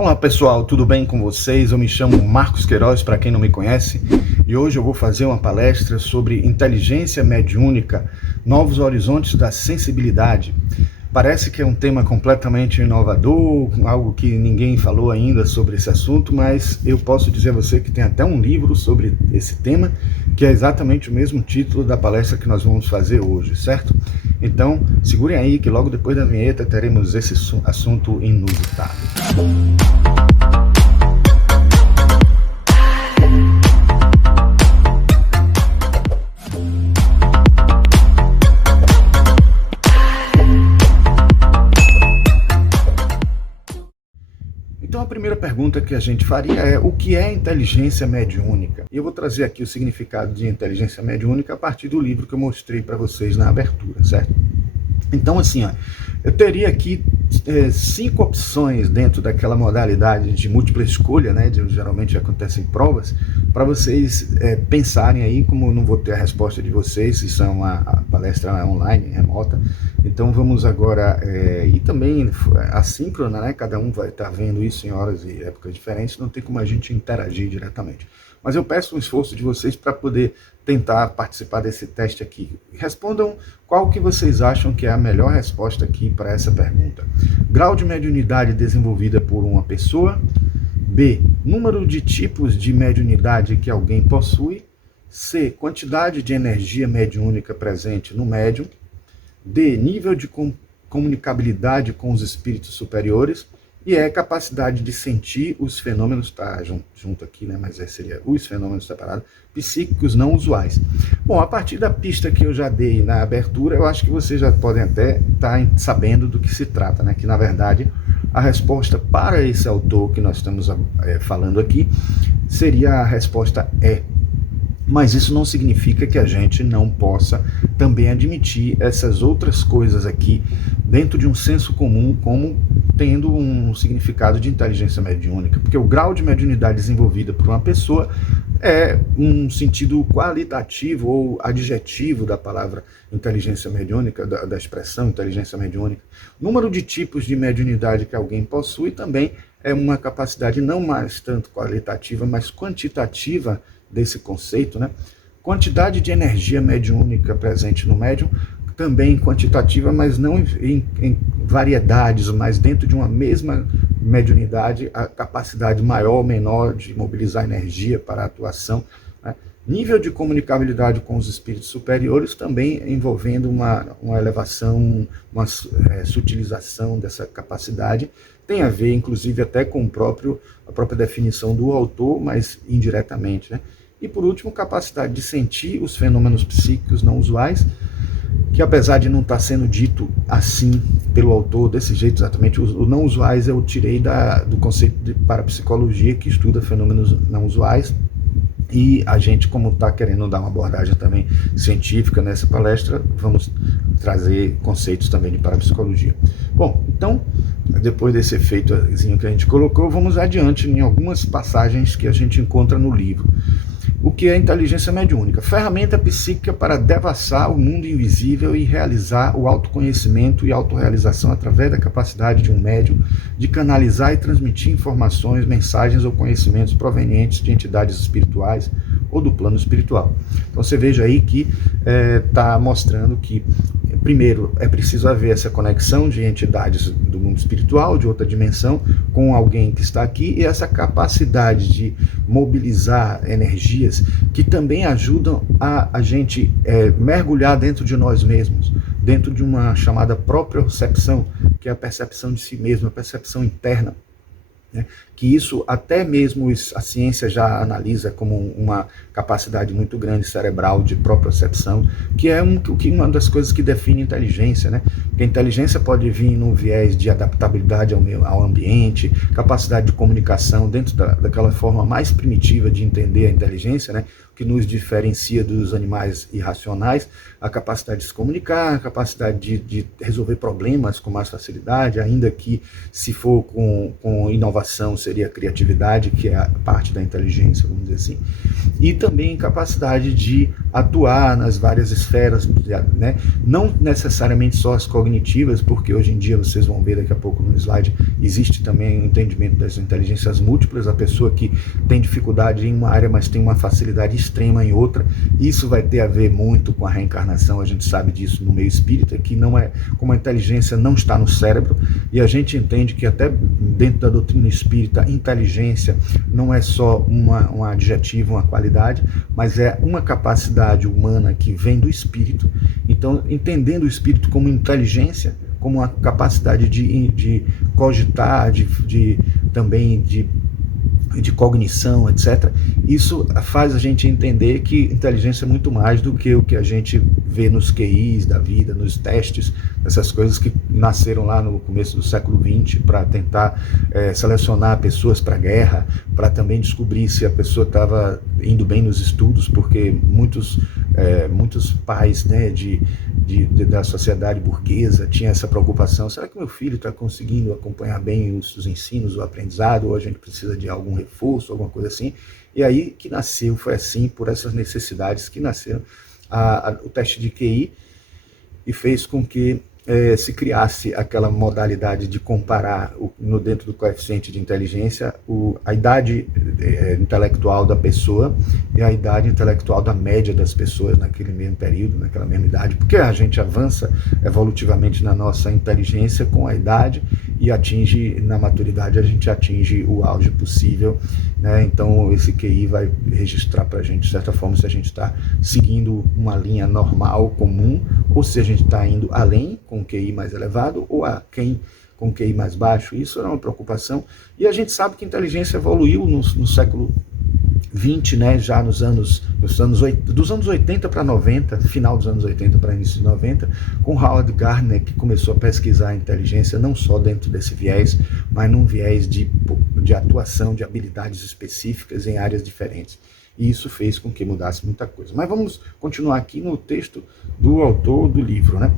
Olá pessoal, tudo bem com vocês? Eu me chamo Marcos Queiroz, para quem não me conhece, e hoje eu vou fazer uma palestra sobre inteligência mediúnica, novos horizontes da sensibilidade. Parece que é um tema completamente inovador, algo que ninguém falou ainda sobre esse assunto, mas eu posso dizer a você que tem até um livro sobre esse tema, que é exatamente o mesmo título da palestra que nós vamos fazer hoje, certo? Então, segurem aí que logo depois da vinheta teremos esse assunto inusitado. Então a primeira pergunta que a gente faria é: o que é inteligência mediúnica? E eu vou trazer aqui o significado de inteligência mediúnica a partir do livro que eu mostrei para vocês na abertura, certo? Então assim, ó, eu teria aqui 5 opções dentro daquela modalidade de múltipla escolha, né, que geralmente acontece em provas, para vocês pensarem aí. Como eu não vou ter a resposta de vocês, isso é uma palestra online, remota, então vamos agora, e também assíncrona, né, cada um vai estar vendo isso em horas e épocas diferentes, não tem como a gente interagir diretamente. Mas eu peço um esforço de vocês para poder tentar participar desse teste aqui. Respondam qual que vocês acham que é a melhor resposta aqui para essa pergunta. Grau de mediunidade desenvolvida por uma pessoa. B, número de tipos de mediunidade que alguém possui. C, quantidade de energia mediúnica presente no médium. D, nível de comunicabilidade com os espíritos superiores. E capacidade de sentir os fenômenos, tá junto aqui, né, mas seria os fenômenos separados, psíquicos não usuais. Bom, a partir da pista que eu já dei na abertura, eu acho que vocês já podem até estar sabendo do que se trata, né, que na verdade a resposta para esse autor que nós estamos falando aqui seria a resposta E. Mas isso não significa que a gente não possa também admitir essas outras coisas aqui dentro de um senso comum, como tendo um significado de inteligência mediúnica, porque o grau de mediunidade desenvolvida por uma pessoa é um sentido qualitativo ou adjetivo da palavra inteligência mediúnica, da expressão inteligência mediúnica. O número de tipos de mediunidade que alguém possui também é uma capacidade não mais tanto qualitativa, mas quantitativa desse conceito, né? Quantidade de energia mediúnica presente no médium, também quantitativa, mas não em variedades, mas dentro de uma mesma mediunidade, a capacidade maior ou menor de mobilizar energia para a atuação, né? Nível de comunicabilidade com os espíritos superiores, também envolvendo uma elevação, uma sutilização dessa capacidade, tem a ver inclusive até com a própria definição do autor, mas indiretamente, né? E por último, capacidade de sentir os fenômenos psíquicos não usuais, que apesar de não estar sendo dito assim pelo autor, desse jeito exatamente, o não usuais eu tirei do conceito de parapsicologia, que estuda fenômenos não usuais, e a gente, como está querendo dar uma abordagem também científica nessa palestra, vamos trazer conceitos também de parapsicologia. Bom, então, depois desse efeitozinho que a gente colocou, vamos adiante em algumas passagens que a gente encontra no livro. O que é inteligência mediúnica? Ferramenta psíquica para devassar o mundo invisível e realizar o autoconhecimento e autorrealização através da capacidade de um médium de canalizar e transmitir informações, mensagens ou conhecimentos provenientes de entidades espirituais ou do plano espiritual. Então você veja aí que está mostrando que, primeiro, é preciso haver essa conexão de entidades do mundo espiritual, de outra dimensão, com alguém que está aqui, e essa capacidade de mobilizar energias que também ajudam a gente mergulhar dentro de nós mesmos, dentro de uma chamada propriocepção, que é a percepção de si mesmo, a percepção interna, né? Que isso até mesmo a ciência já analisa como uma capacidade muito grande cerebral de propriocepção, que é uma das coisas que define inteligência, né? Porque a inteligência pode vir num viés de adaptabilidade ao ambiente, capacidade de comunicação dentro daquela forma mais primitiva de entender a inteligência, né? que nos diferencia dos animais irracionais, a capacidade de se comunicar, a capacidade de resolver problemas com mais facilidade, ainda que se for com inovação seria a criatividade, que é a parte da inteligência, vamos dizer assim, e também capacidade de atuar nas várias esferas, né? Não necessariamente só as cognitivas, porque hoje em dia vocês vão ver daqui a pouco no slide, existe também o entendimento das inteligências múltiplas, a pessoa que tem dificuldade em uma área, mas tem uma facilidade extrema em outra. Isso vai ter a ver muito com a reencarnação, a gente sabe disso no meio espírita, que não é, como a inteligência não está no cérebro, e a gente entende que até dentro da doutrina espírita, inteligência não é só um adjetivo, uma qualidade, mas é uma capacidade humana que vem do espírito. Então, entendendo o espírito como inteligência, como uma capacidade de cogitar, também de cognição, etc. Isso faz a gente entender que inteligência é muito mais do que o que a gente vê nos QIs da vida, nos testes, essas coisas que nasceram lá no começo do século XX para tentar selecionar pessoas para a guerra, para também descobrir se a pessoa estava indo bem nos estudos, porque muitos pais, né, da sociedade burguesa tinham essa preocupação: será que meu filho está conseguindo acompanhar bem os ensinos, o aprendizado, ou a gente precisa de algum reforço, alguma coisa assim? E aí que nasceu, foi assim, por essas necessidades que nasceram o teste de QI, e fez com que se criasse aquela modalidade de comparar dentro do coeficiente de inteligência a idade intelectual da pessoa e a idade intelectual da média das pessoas naquele mesmo período, naquela mesma idade, porque a gente avança evolutivamente na nossa inteligência com a idade e atinge, na maturidade, a gente atinge o auge possível, né? Então esse QI vai registrar para a gente, de certa forma, se a gente está seguindo uma linha normal, comum, ou se a gente está indo além, com QI mais elevado, ou com QI mais baixo. Isso era uma preocupação, e a gente sabe que a inteligência evoluiu no século XX, né, já dos anos 80 para 90, final dos anos 80 para início de 90, com Howard Gardner, que começou a pesquisar a inteligência não só dentro desse viés, mas num viés de atuação, de habilidades específicas em áreas diferentes. E isso fez com que mudasse muita coisa. Mas vamos continuar aqui no texto do autor do livro, né,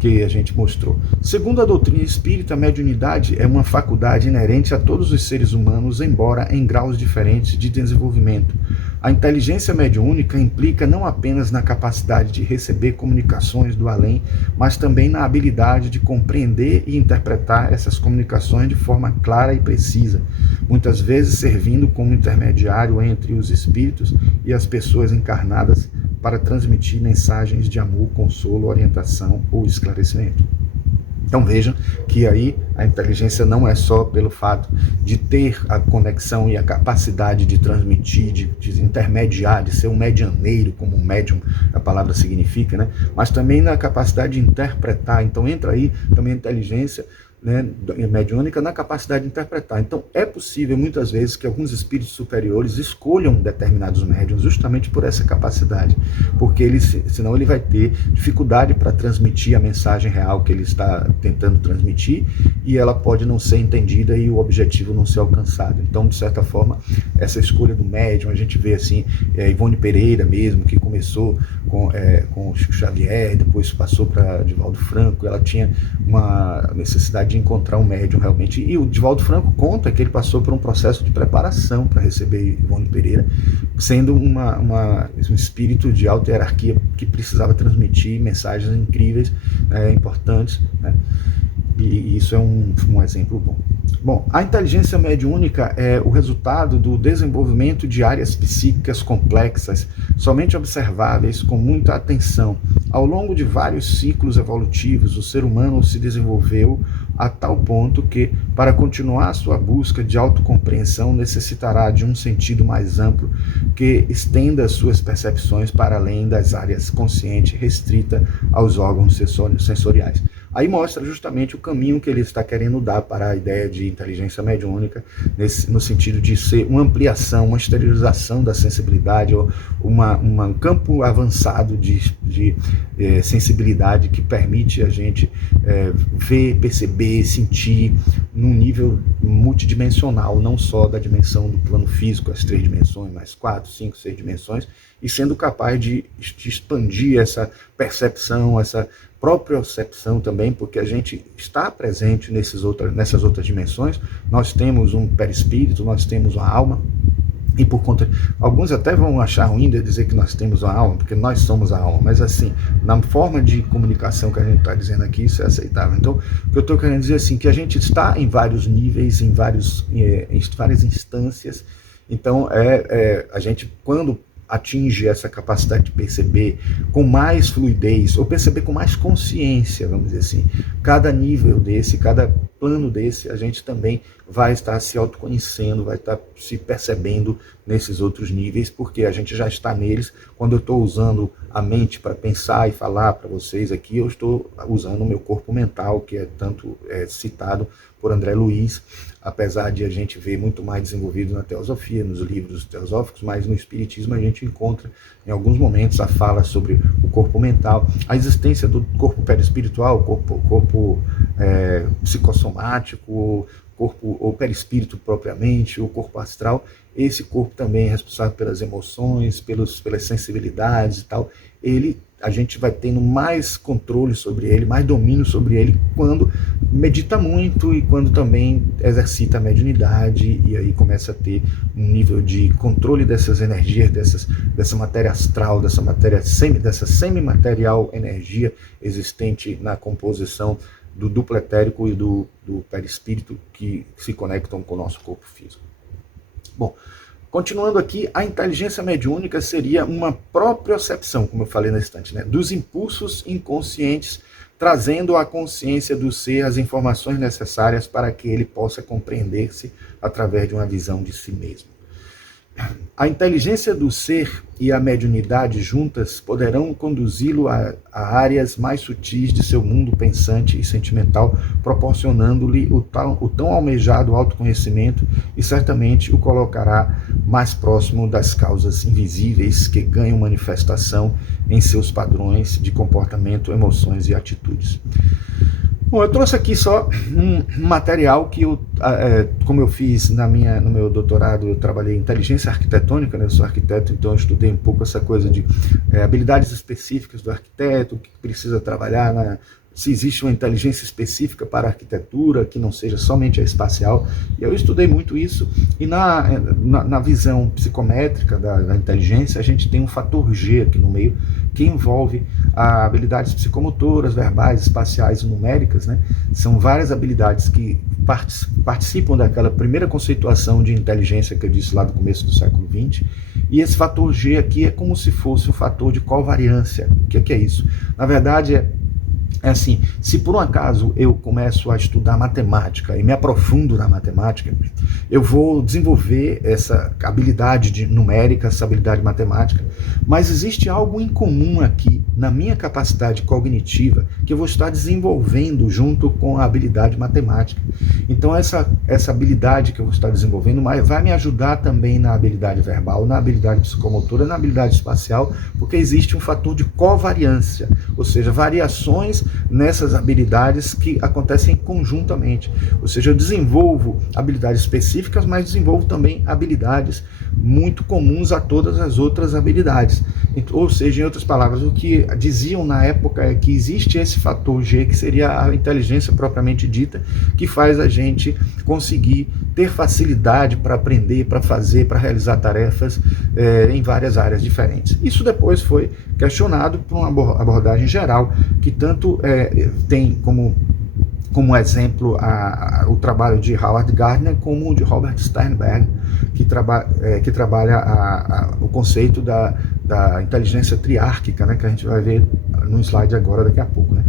que a gente mostrou. Segundo a doutrina espírita, a mediunidade é uma faculdade inerente a todos os seres humanos, embora em graus diferentes de desenvolvimento. A inteligência mediúnica implica não apenas na capacidade de receber comunicações do além, mas também na habilidade de compreender e interpretar essas comunicações de forma clara e precisa, muitas vezes servindo como intermediário entre os espíritos e as pessoas encarnadas para transmitir mensagens de amor, consolo, orientação ou esclarecimento. Então vejam que aí a inteligência não é só pelo fato de ter a conexão e a capacidade de transmitir, de intermediar, de ser um medianeiro, como um médium a palavra significa, né? Mas também na capacidade de interpretar. Então entra aí também a inteligência, né, mediúnica, na capacidade de interpretar. Então é possível muitas vezes que alguns espíritos superiores escolham determinados médiuns justamente por essa capacidade, porque senão ele vai ter dificuldade para transmitir a mensagem real que ele está tentando transmitir, e ela pode não ser entendida e o objetivo não ser alcançado. Então, de certa forma, essa escolha do médium, a gente vê assim, Ivone Pereira mesmo, que começou com Chico Xavier, depois passou para Divaldo Franco, ela tinha uma necessidade de encontrar um médium realmente, e o Divaldo Franco conta que ele passou por um processo de preparação para receber Ivone Pereira, sendo um espírito de alta hierarquia que precisava transmitir mensagens incríveis, importantes, né? E isso é um exemplo bom. Bom, a inteligência mediúnica é o resultado do desenvolvimento de áreas psíquicas complexas, somente observáveis com muita atenção. Ao longo de vários ciclos evolutivos, o ser humano se desenvolveu a tal ponto que, para continuar a sua busca de autocompreensão, necessitará de um sentido mais amplo que estenda suas percepções para além das áreas conscientes restrita aos órgãos sensoriais. Aí mostra justamente o caminho que ele está querendo dar para a ideia de inteligência mediúnica, no sentido de ser uma ampliação, uma exteriorização da sensibilidade, ou um campo avançado de sensibilidade que permite a gente ver, perceber, sentir num nível multidimensional, não só da dimensão do plano físico, as 3 dimensões, mais 4, 5, 6 dimensões, e sendo capaz de expandir essa percepção, essa propriocepção também, porque a gente está presente nessas outras dimensões. Nós temos um perispírito, nós temos uma alma, e por conta, alguns até vão achar ruim de dizer que nós temos uma alma, porque nós somos a alma, mas assim, na forma de comunicação que a gente está dizendo aqui, isso é aceitável. Então, o que eu estou querendo dizer assim, que a gente está em vários níveis, em várias instâncias. Então, a gente, quando atinge essa capacidade de perceber com mais fluidez, ou perceber com mais consciência, vamos dizer assim, cada nível desse, cada plano desse, a gente também vai estar se autoconhecendo, vai estar se percebendo nesses outros níveis, porque a gente já está neles. Quando eu estou usando a mente para pensar e falar para vocês aqui, eu estou usando o meu corpo mental, que é tanto citado por André Luiz, apesar de a gente ver muito mais desenvolvido na teosofia, nos livros teosóficos, mas no espiritismo a gente encontra em alguns momentos a fala sobre o corpo mental, a existência do corpo perispiritual, corpo psicossomático, corpo ou perispírito propriamente, o corpo astral. Esse corpo também é responsável pelas emoções, pelas sensibilidades e tal. A gente vai tendo mais controle sobre ele, mais domínio sobre ele quando medita muito e quando também exercita a mediunidade, e aí começa a ter um nível de controle dessas energias, dessa matéria astral, dessa semimaterial energia existente na composição do duplo etérico e do perispírito, que se conectam com o nosso corpo físico. Bom, continuando aqui, a inteligência mediúnica seria uma propriocepção, como eu falei na instante, né, dos impulsos inconscientes, trazendo à consciência do ser as informações necessárias para que ele possa compreender-se através de uma visão de si mesmo. A inteligência do ser e a mediunidade juntas poderão conduzi-lo a áreas mais sutis de seu mundo pensante e sentimental, proporcionando-lhe o tão almejado autoconhecimento, e certamente o colocará mais próximo das causas invisíveis que ganham manifestação em seus padrões de comportamento, emoções e atitudes. Bom, eu trouxe aqui só um material que como eu fiz no meu doutorado, eu trabalhei em inteligência arquitetônica, né? Eu sou arquiteto, então eu estudei um pouco essa coisa de habilidades específicas do arquiteto, o que precisa trabalhar, se existe uma inteligência específica para a arquitetura, que não seja somente a espacial. E eu estudei muito isso, e na visão psicométrica da inteligência, a gente tem um fator G aqui no meio, que envolve habilidades psicomotoras, verbais, espaciais e numéricas, né? São várias habilidades que participam daquela primeira conceituação de inteligência que eu disse lá do começo do século XX, e esse fator G aqui é como se fosse um fator de covariância. O que é isso? Na verdade, é assim, se por um acaso eu começo a estudar matemática e me aprofundo na matemática, eu vou desenvolver essa habilidade numérica, essa habilidade matemática, mas existe algo em comum aqui na minha capacidade cognitiva que eu vou estar desenvolvendo junto com a habilidade matemática. Então essa habilidade que eu vou estar desenvolvendo vai me ajudar também na habilidade verbal, na habilidade psicomotora, na habilidade espacial, porque existe um fator de covariância, ou seja, variações nessas habilidades que acontecem conjuntamente. Ou seja, eu desenvolvo habilidades específicas, mas desenvolvo também habilidades muito comuns a todas as outras habilidades. Ou seja, em outras palavras, o que diziam na época é que existe esse fator G, que seria a inteligência propriamente dita, que faz a gente conseguir ter facilidade para aprender, para fazer, para realizar tarefas em várias áreas diferentes. Isso depois foi questionado por uma abordagem geral, que tanto tem como exemplo o trabalho de Howard Gardner, como o de Robert Sternberg, que trabalha o conceito da inteligência triárquica, né, que a gente vai ver no slide agora, daqui a pouco, né?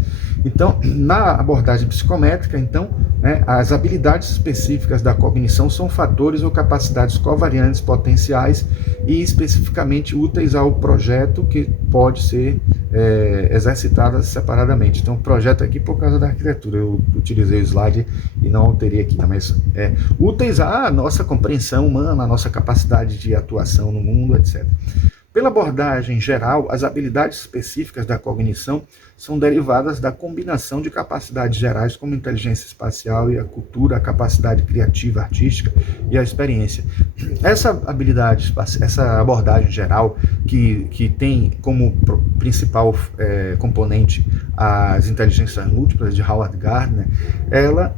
Então, na abordagem psicométrica, então, né, as habilidades específicas da cognição são fatores ou capacidades covariantes potenciais e especificamente úteis ao projeto que pode ser exercitadas separadamente. Então, o projeto aqui por causa da arquitetura, eu utilizei o slide e não alterei aqui, mas úteis à nossa compreensão humana, à nossa capacidade de atuação no mundo, etc. Pela abordagem geral, as habilidades específicas da cognição são derivadas da combinação de capacidades gerais como inteligência espacial e a cultura, a capacidade criativa, artística e a experiência. Essa habilidade, essa abordagem geral, que tem como principal componente as inteligências múltiplas de Howard Gardner, ela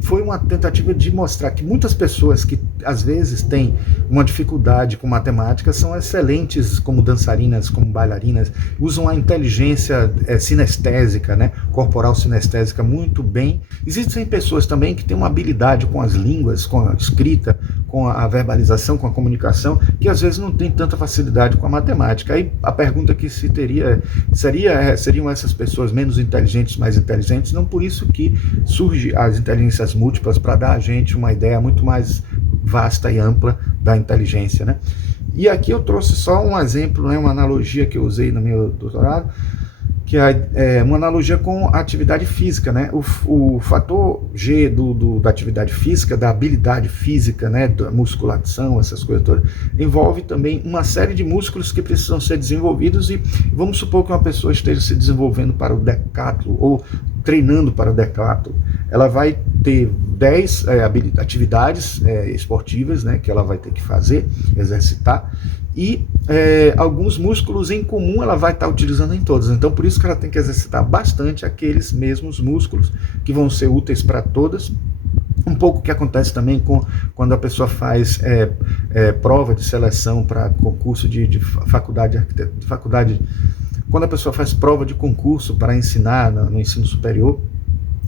foi uma tentativa de mostrar que muitas pessoas que às vezes têm uma dificuldade com matemática são excelentes como dançarinas, como bailarinas, usam a inteligência sinestésica, né, corporal sinestésica muito bem. Existem pessoas também que têm uma habilidade com as línguas, com a escrita, com a verbalização, com a comunicação, que às vezes não tem tanta facilidade com a matemática. Aí a pergunta que se teria seriam essas pessoas menos inteligentes, mais inteligentes? Não, por isso que surge as inteligências múltiplas, para dar a gente uma ideia muito mais vasta e ampla da inteligência, né? E aqui eu trouxe só um exemplo, né, uma analogia que eu usei no meu doutorado, que é uma analogia com a atividade física, né? O fator G da atividade física, da habilidade física, né, da musculação, essas coisas todas, envolve também uma série de músculos que precisam ser desenvolvidos, e vamos supor que uma pessoa esteja se desenvolvendo para o decátulo ou treinando para o decátulo. Ela vai ter 10 atividades esportivas, né, que ela vai ter que fazer, exercitar, e alguns músculos em comum ela vai estar utilizando em todas. Então, por isso que ela tem que exercitar bastante aqueles mesmos músculos que vão ser úteis para todas. Um pouco que acontece também quando a pessoa faz prova de seleção para concurso de faculdade, quando a pessoa faz prova de concurso para ensinar no ensino superior,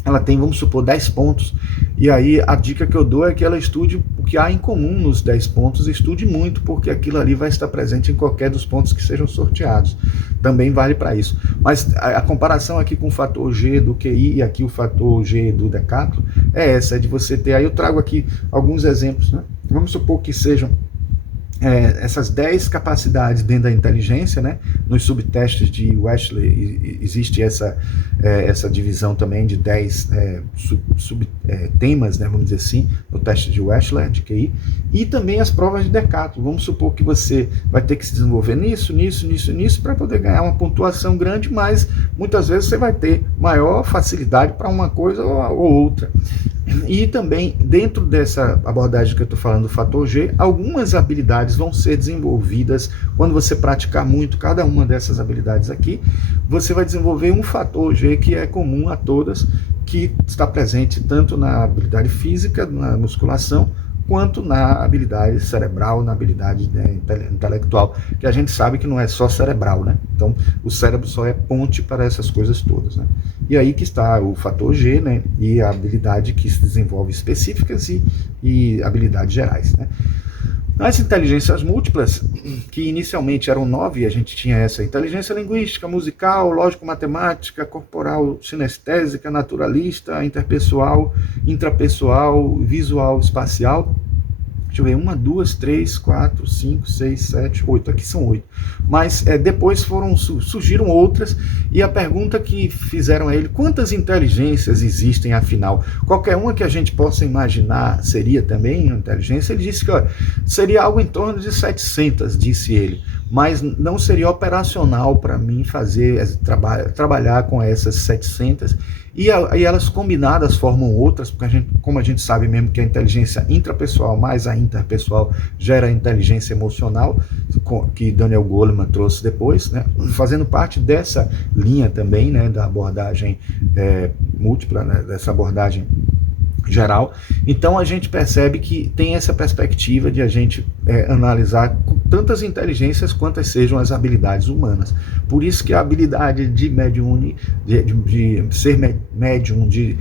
ela tem, vamos supor, 10 pontos, e aí a dica que eu dou é que ela estude o que há em comum nos 10 pontos, estude muito, porque aquilo ali vai estar presente em qualquer dos pontos que sejam sorteados. Também vale para isso. Mas a comparação aqui com o fator G do QI e aqui o fator G do decátulo é essa, de você ter, aí eu trago aqui alguns exemplos, né? Vamos supor que sejam essas 10 capacidades dentro da inteligência, né? Nos subtestes de Wechsler existe essa divisão também de 10 temas, né? Vamos dizer assim, no teste de Wechsler, de QI, e também as provas de decátulo. Vamos supor que você vai ter que se desenvolver nisso, para poder ganhar uma pontuação grande, mas muitas vezes você vai ter maior facilidade para uma coisa ou outra. E também, dentro dessa abordagem que eu estou falando do fator G, algumas habilidades vão ser desenvolvidas quando você praticar muito cada uma dessas habilidades aqui. Você vai desenvolver um fator G que é comum a todas, que está presente tanto na habilidade física, na musculação, quanto na habilidade cerebral, na habilidade intelectual, que a gente sabe que não é só cerebral, né? Então, o cérebro só é ponte para essas coisas todas, né? E aí que está o fator G, né? E a habilidade que se desenvolve específicas e habilidades gerais, né? As inteligências múltiplas, que inicialmente eram 9, a gente tinha essa inteligência linguística, musical, lógico-matemática, corporal, sinestésica, naturalista, interpessoal, intrapessoal, visual, espacial. Deixa eu ver, 1, 2, 3, 4, 5, 6, 7, 8, aqui são 8. Mas depois surgiram outras, e a pergunta que fizeram a ele, quantas inteligências existem afinal? Qualquer uma que a gente possa imaginar seria também uma inteligência? Ele disse que seria algo em torno de 700, disse ele, mas não seria operacional para mim trabalhar com essas 700, e elas combinadas formam outras, porque como a gente sabe mesmo que a inteligência intrapessoal mais a interpessoal gera a inteligência emocional, que Daniel Goleman trouxe depois, né, fazendo parte dessa linha também, né, da abordagem múltipla, né, dessa abordagem geral. Então a gente percebe que tem essa perspectiva de a gente analisar tantas inteligências quantas sejam as habilidades humanas. Por isso que a habilidade de de ser médium, de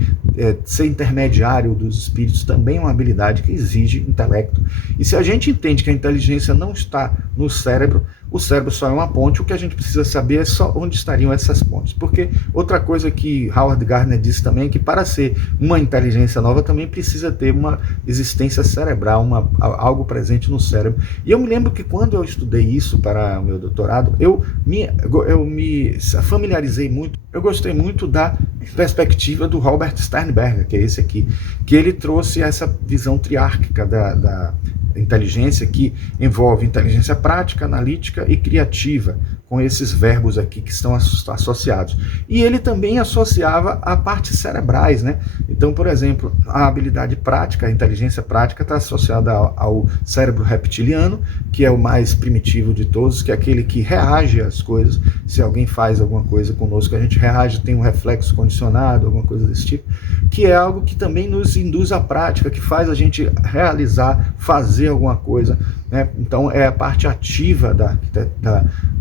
ser intermediário dos espíritos, também é uma habilidade que exige intelecto. E se a gente entende que a inteligência não está no cérebro, o cérebro só é uma ponte, o que a gente precisa saber é só onde estariam essas pontes. Porque outra coisa que Howard Gardner disse também é que para ser uma inteligência nova também precisa ter uma existência cerebral, algo presente no cérebro. E eu me lembro que quando eu estudei isso para o meu doutorado, eu me familiarizei muito, eu gostei muito da perspectiva do Robert Sternberger, que é esse aqui, que ele trouxe essa visão triárquica da inteligência, que envolve inteligência prática, analítica e criativa, com esses verbos aqui que estão associados. E ele também associava a partes cerebrais, né? Então, por exemplo, a habilidade prática, a inteligência prática, está associada ao cérebro reptiliano, que é o mais primitivo de todos, que é aquele que reage às coisas. Se alguém faz alguma coisa conosco, a gente reage, tem um reflexo condicionado, alguma coisa desse tipo, que é algo que também nos induz à prática, que faz a gente realizar, fazer alguma coisa, né? Então, é a parte ativa da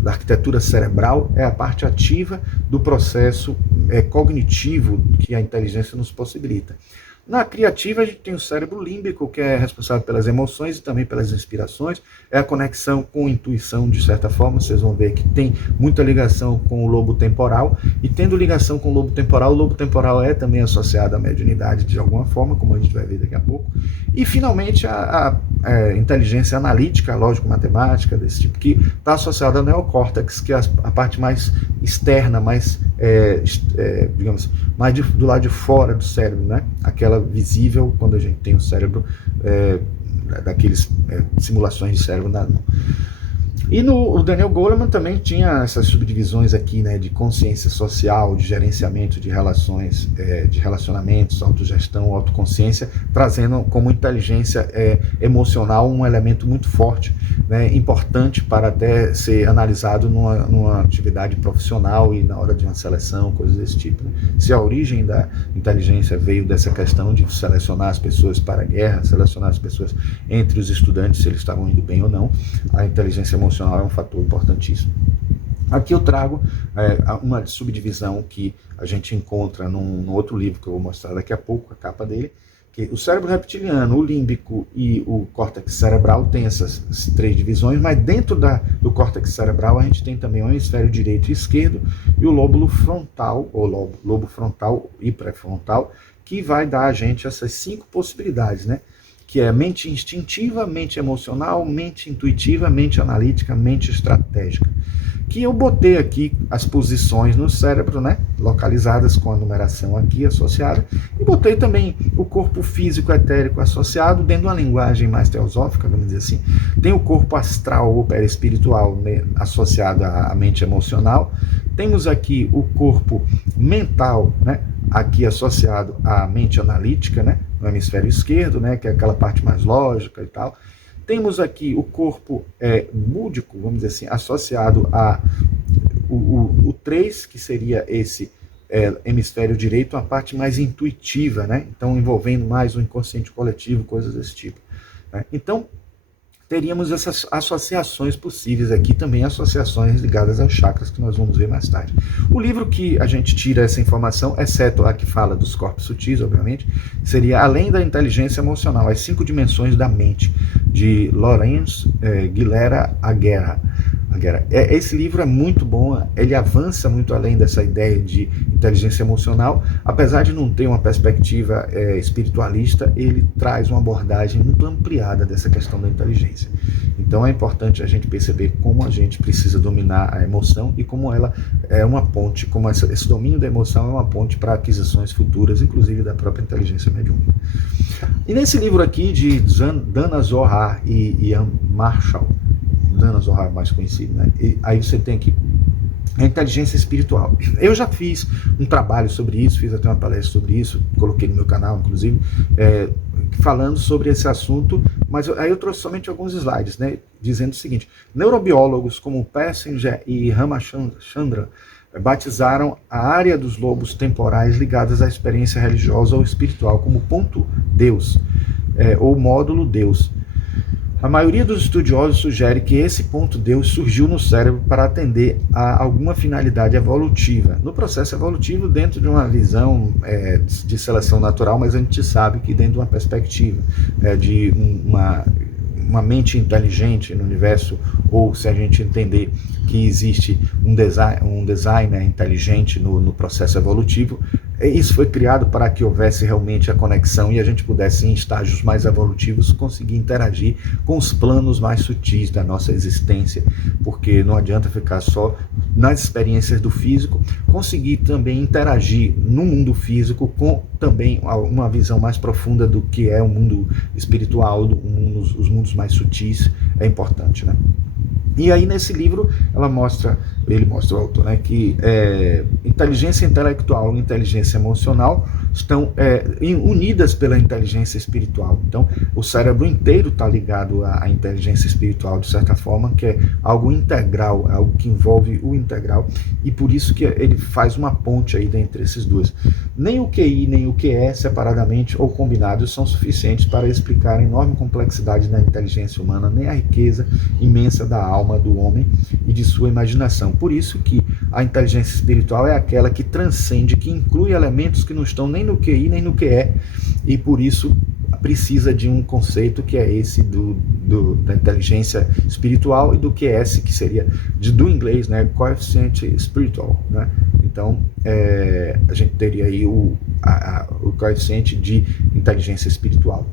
arquitetura cerebral, é a parte ativa do processo cognitivo que a inteligência nos possibilita. Na criativa, a gente tem o cérebro límbico, que é responsável pelas emoções e também pelas inspirações, é a conexão com a intuição, de certa forma. Vocês vão ver que tem muita ligação com o lobo temporal, e tendo ligação com o lobo temporal é também associado à mediunidade de alguma forma, como a gente vai ver daqui a pouco. E, finalmente, a inteligência analítica, lógico-matemática, desse tipo, que está associada ao neocórtex, que é a parte mais externa, mais, digamos, mais do lado de fora do cérebro, né? Aquela visível quando a gente tem o cérebro, daqueles simulações de cérebro na mão. E o Daniel Goleman também tinha essas subdivisões aqui, né, de consciência social, de gerenciamento de relações, de relacionamentos, autogestão, autoconsciência, trazendo como inteligência emocional um elemento muito forte, né, importante para até ser analisado numa atividade profissional e na hora de uma seleção, coisas desse tipo, né? Se a origem da inteligência veio dessa questão de selecionar as pessoas para a guerra, selecionar as pessoas entre os estudantes, se eles estavam indo bem ou não, a inteligência emocional é um fator importantíssimo. Aqui eu trago uma subdivisão que a gente encontra num outro livro que eu vou mostrar daqui a pouco, a capa dele, que o cérebro reptiliano, o límbico e o córtex cerebral tem essas três divisões, mas dentro do córtex cerebral a gente tem também o hemisfério direito e esquerdo e o lóbulo frontal, ou lobo frontal e pré-frontal, que vai dar a gente essas 5 possibilidades, né? Que é mente instintiva, mente emocional, mente intuitiva, mente analítica, mente estratégica. Que eu botei aqui as posições no cérebro, né, localizadas com a numeração aqui associada, e botei também o corpo físico etérico associado, dentro de uma linguagem mais teosófica, vamos dizer assim. Tem o corpo astral ou perispiritual, né, associado à mente emocional. Temos aqui o corpo mental, né, aqui associado à mente analítica, né, no hemisfério esquerdo, né, que é aquela parte mais lógica e tal. Temos aqui o corpo búdico, vamos dizer assim, associado a o 3, que seria esse hemisfério direito, a parte mais intuitiva, né? Então envolvendo mais o inconsciente coletivo, coisas desse tipo, né? Então teríamos essas associações possíveis aqui, também associações ligadas aos chakras, que nós vamos ver mais tarde. O livro que a gente tira essa informação, exceto a que fala dos corpos sutis, obviamente, seria Além da Inteligência Emocional, as 5 dimensões da mente, de Laurence Guilera Aguera. Esse livro é muito bom, ele avança muito além dessa ideia de inteligência emocional, apesar de não ter uma perspectiva espiritualista, ele traz uma abordagem muito ampliada dessa questão da inteligência. Então é importante a gente perceber como a gente precisa dominar a emoção e como ela é uma ponte, como esse domínio da emoção é uma ponte para aquisições futuras, inclusive da própria inteligência mediúnica. E nesse livro aqui de Dana Zohar e Ian Marshall, Dana Zohar mais conhecido, né? E aí você tem aqui a inteligência espiritual. Eu já fiz um trabalho sobre isso, fiz até uma palestra sobre isso, coloquei no meu canal, inclusive, falando sobre esse assunto, mas aí eu trouxe somente alguns slides, né, dizendo o seguinte: neurobiólogos como Passenger e Ramachandra batizaram a área dos lobos temporais ligadas à experiência religiosa ou espiritual como ponto Deus, ou módulo Deus. A maioria dos estudiosos sugere que esse ponto Deus surgiu no cérebro para atender a alguma finalidade evolutiva, no processo evolutivo dentro de uma visão de seleção natural, mas a gente sabe que dentro de uma perspectiva de uma mente inteligente no universo, ou se a gente entender que existe um designer inteligente no processo evolutivo, isso foi criado para que houvesse realmente a conexão e a gente pudesse, em estágios mais evolutivos, conseguir interagir com os planos mais sutis da nossa existência, porque não adianta ficar só nas experiências do físico, conseguir também interagir no mundo físico com também uma visão mais profunda do que é o mundo espiritual, os mundos mais sutis, é importante, né? E aí nesse livro ele mostra o autor, né, que inteligência intelectual e inteligência emocional estão unidas pela inteligência espiritual. Então o cérebro inteiro está ligado à inteligência espiritual, de certa forma, que é algo integral, algo que envolve o integral, e por isso que ele faz uma ponte aí entre esses dois. Nem o QI nem o QE separadamente ou combinados são suficientes para explicar a enorme complexidade da inteligência humana, nem a riqueza imensa da alma do homem e de sua imaginação. Por isso que a inteligência espiritual é aquela que transcende, que inclui elementos que não estão nem no QI nem no QE, e por isso precisa de um conceito que é esse da inteligência espiritual e do QS, que seria do inglês, né, coeficiente spiritual, né? Então a gente teria aí o coeficiente de inteligência espiritual.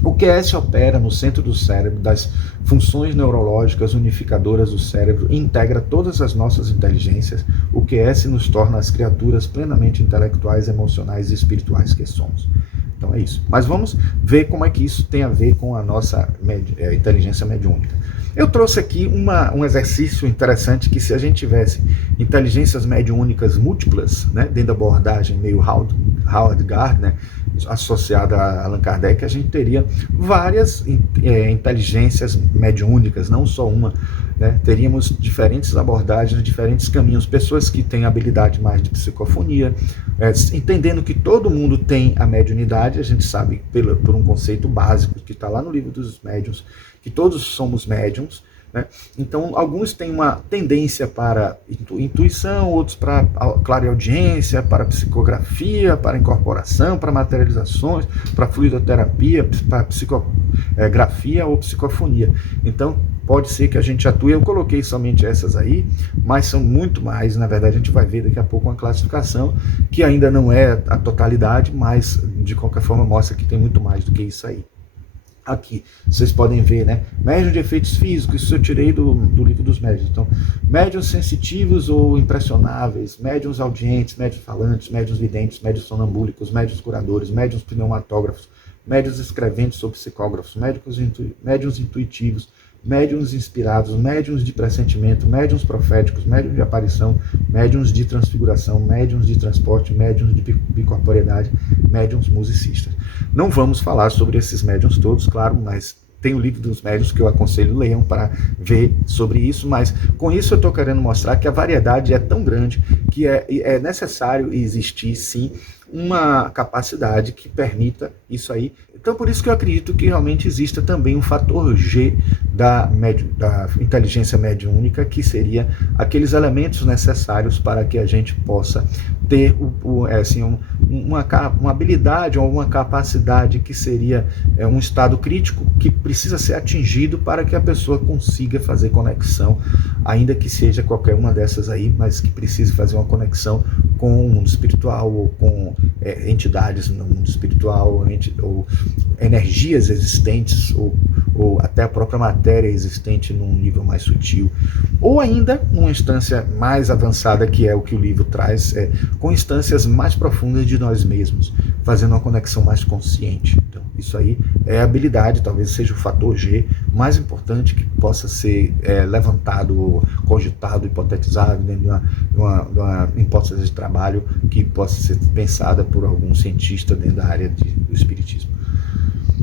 O QS opera no centro do cérebro das funções neurológicas unificadoras do cérebro e integra todas as nossas inteligências. O QS nos torna as criaturas plenamente intelectuais, emocionais e espirituais que somos. Então é isso. Mas vamos ver como é que isso tem a ver com a nossa inteligência mediúnica. Eu trouxe aqui um exercício interessante que, se a gente tivesse inteligências mediúnicas múltiplas, né, dentro da abordagem meio Howard Gardner, associada a Allan Kardec, a gente teria várias inteligências mediúnicas, não só uma, né? Teríamos diferentes abordagens, diferentes caminhos, pessoas que têm habilidade mais de psicofonia, entendendo que todo mundo tem a mediunidade. A gente sabe por um conceito básico que está lá no livro dos médiuns, que todos somos médiums, né? Então, alguns têm uma tendência para intuição, outros para clareaudiência, para psicografia, para incorporação, para materializações, para fluidoterapia, para psicografia ou psicofonia. Então, pode ser que a gente atue. Eu coloquei somente essas aí, mas são muito mais. Na verdade, a gente vai ver daqui a pouco uma classificação que ainda não é a totalidade, mas de qualquer forma mostra que tem muito mais do que isso aí. Aqui, vocês podem ver, né? Médium de efeitos físicos, isso eu tirei do livro dos médiuns. Então, médiuns sensitivos ou impressionáveis, médiuns audientes, médiuns falantes, médiuns videntes, médiuns sonambúlicos, médiuns curadores, médiuns pneumatógrafos, médiuns escreventes ou psicógrafos, médiuns intuitivos, médiuns inspirados, médiuns de pressentimento, médiuns proféticos, médiuns de aparição, médiuns de transfiguração, médiuns de transporte, médiuns de bicorporeidade, médiuns musicistas. Não vamos falar sobre esses médiuns todos, claro, mas tem o livro dos médiuns que eu aconselho leiam para ver sobre isso, mas com isso eu estou querendo mostrar que a variedade é tão grande que é necessário existir, sim, uma capacidade que permita isso aí. Então, por isso que eu acredito que realmente exista também um fator G da inteligência mediúnica, que seria aqueles elementos necessários para que a gente possa ter uma habilidade ou uma capacidade que seria um estado crítico que precisa ser atingido para que a pessoa consiga fazer conexão, ainda que seja qualquer uma dessas aí, mas que precise fazer uma conexão com o mundo espiritual ou com entidades no mundo espiritual, ou energias existentes, ou até a própria matéria existente num nível mais sutil, ou ainda numa instância mais avançada, que é o que o livro traz, com instâncias mais profundas de nós mesmos, fazendo uma conexão mais consciente. Então, isso aí é a habilidade, talvez seja o fator G mais importante que possa ser levantado, cogitado, hipotetizado dentro de uma hipótese de trabalho que possa ser pensada por algum cientista dentro da área do espiritismo.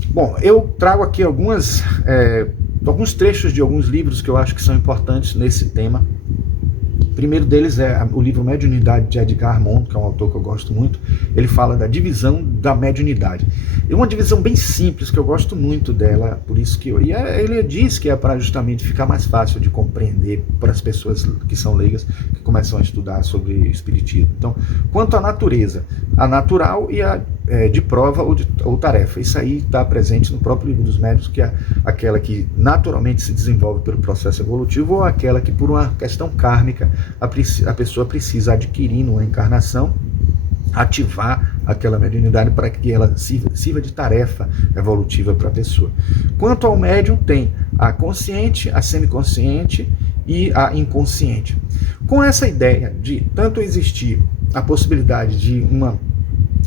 Bom, eu trago aqui alguns trechos de alguns livros que eu acho que são importantes nesse tema. O primeiro deles é o livro Mediunidade, de Edgar Mondo, que é um autor que eu gosto muito. Ele fala da divisão da mediunidade. É uma divisão bem simples, que eu gosto muito dela, por isso que ele diz que é para justamente ficar mais fácil de compreender para as pessoas que são leigas, que começam a estudar sobre espiritismo. Então, quanto à natureza, a natural e a de prova ou tarefa. Isso aí está presente no próprio Livro dos Médiuns, que é aquela que naturalmente se desenvolve pelo processo evolutivo ou aquela que, por uma questão kármica, a pessoa precisa adquirir numa encarnação, ativar aquela mediunidade para que ela sirva de tarefa evolutiva para a pessoa. Quanto ao médium, tem a consciente, a semiconsciente e a inconsciente. Com essa ideia de tanto existir a possibilidade de uma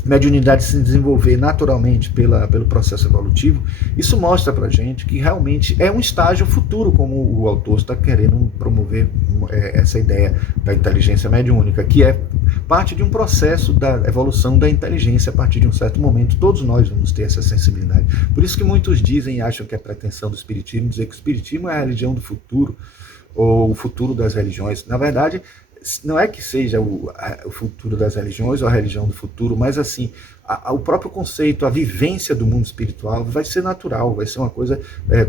mediunidade se desenvolver naturalmente pelo processo evolutivo, isso mostra para a gente que realmente é um estágio futuro, como o autor está querendo promover essa ideia da inteligência mediúnica, que é parte de um processo da evolução da inteligência. A partir de um certo momento, todos nós vamos ter essa sensibilidade. Por isso que muitos dizem e acham que é pretensão do espiritismo dizer que o espiritismo é a religião do futuro, ou o futuro das religiões. Na verdade, não é que seja o futuro das religiões ou a religião do futuro, mas assim, o próprio conceito, a vivência do mundo espiritual vai ser natural, vai ser uma coisa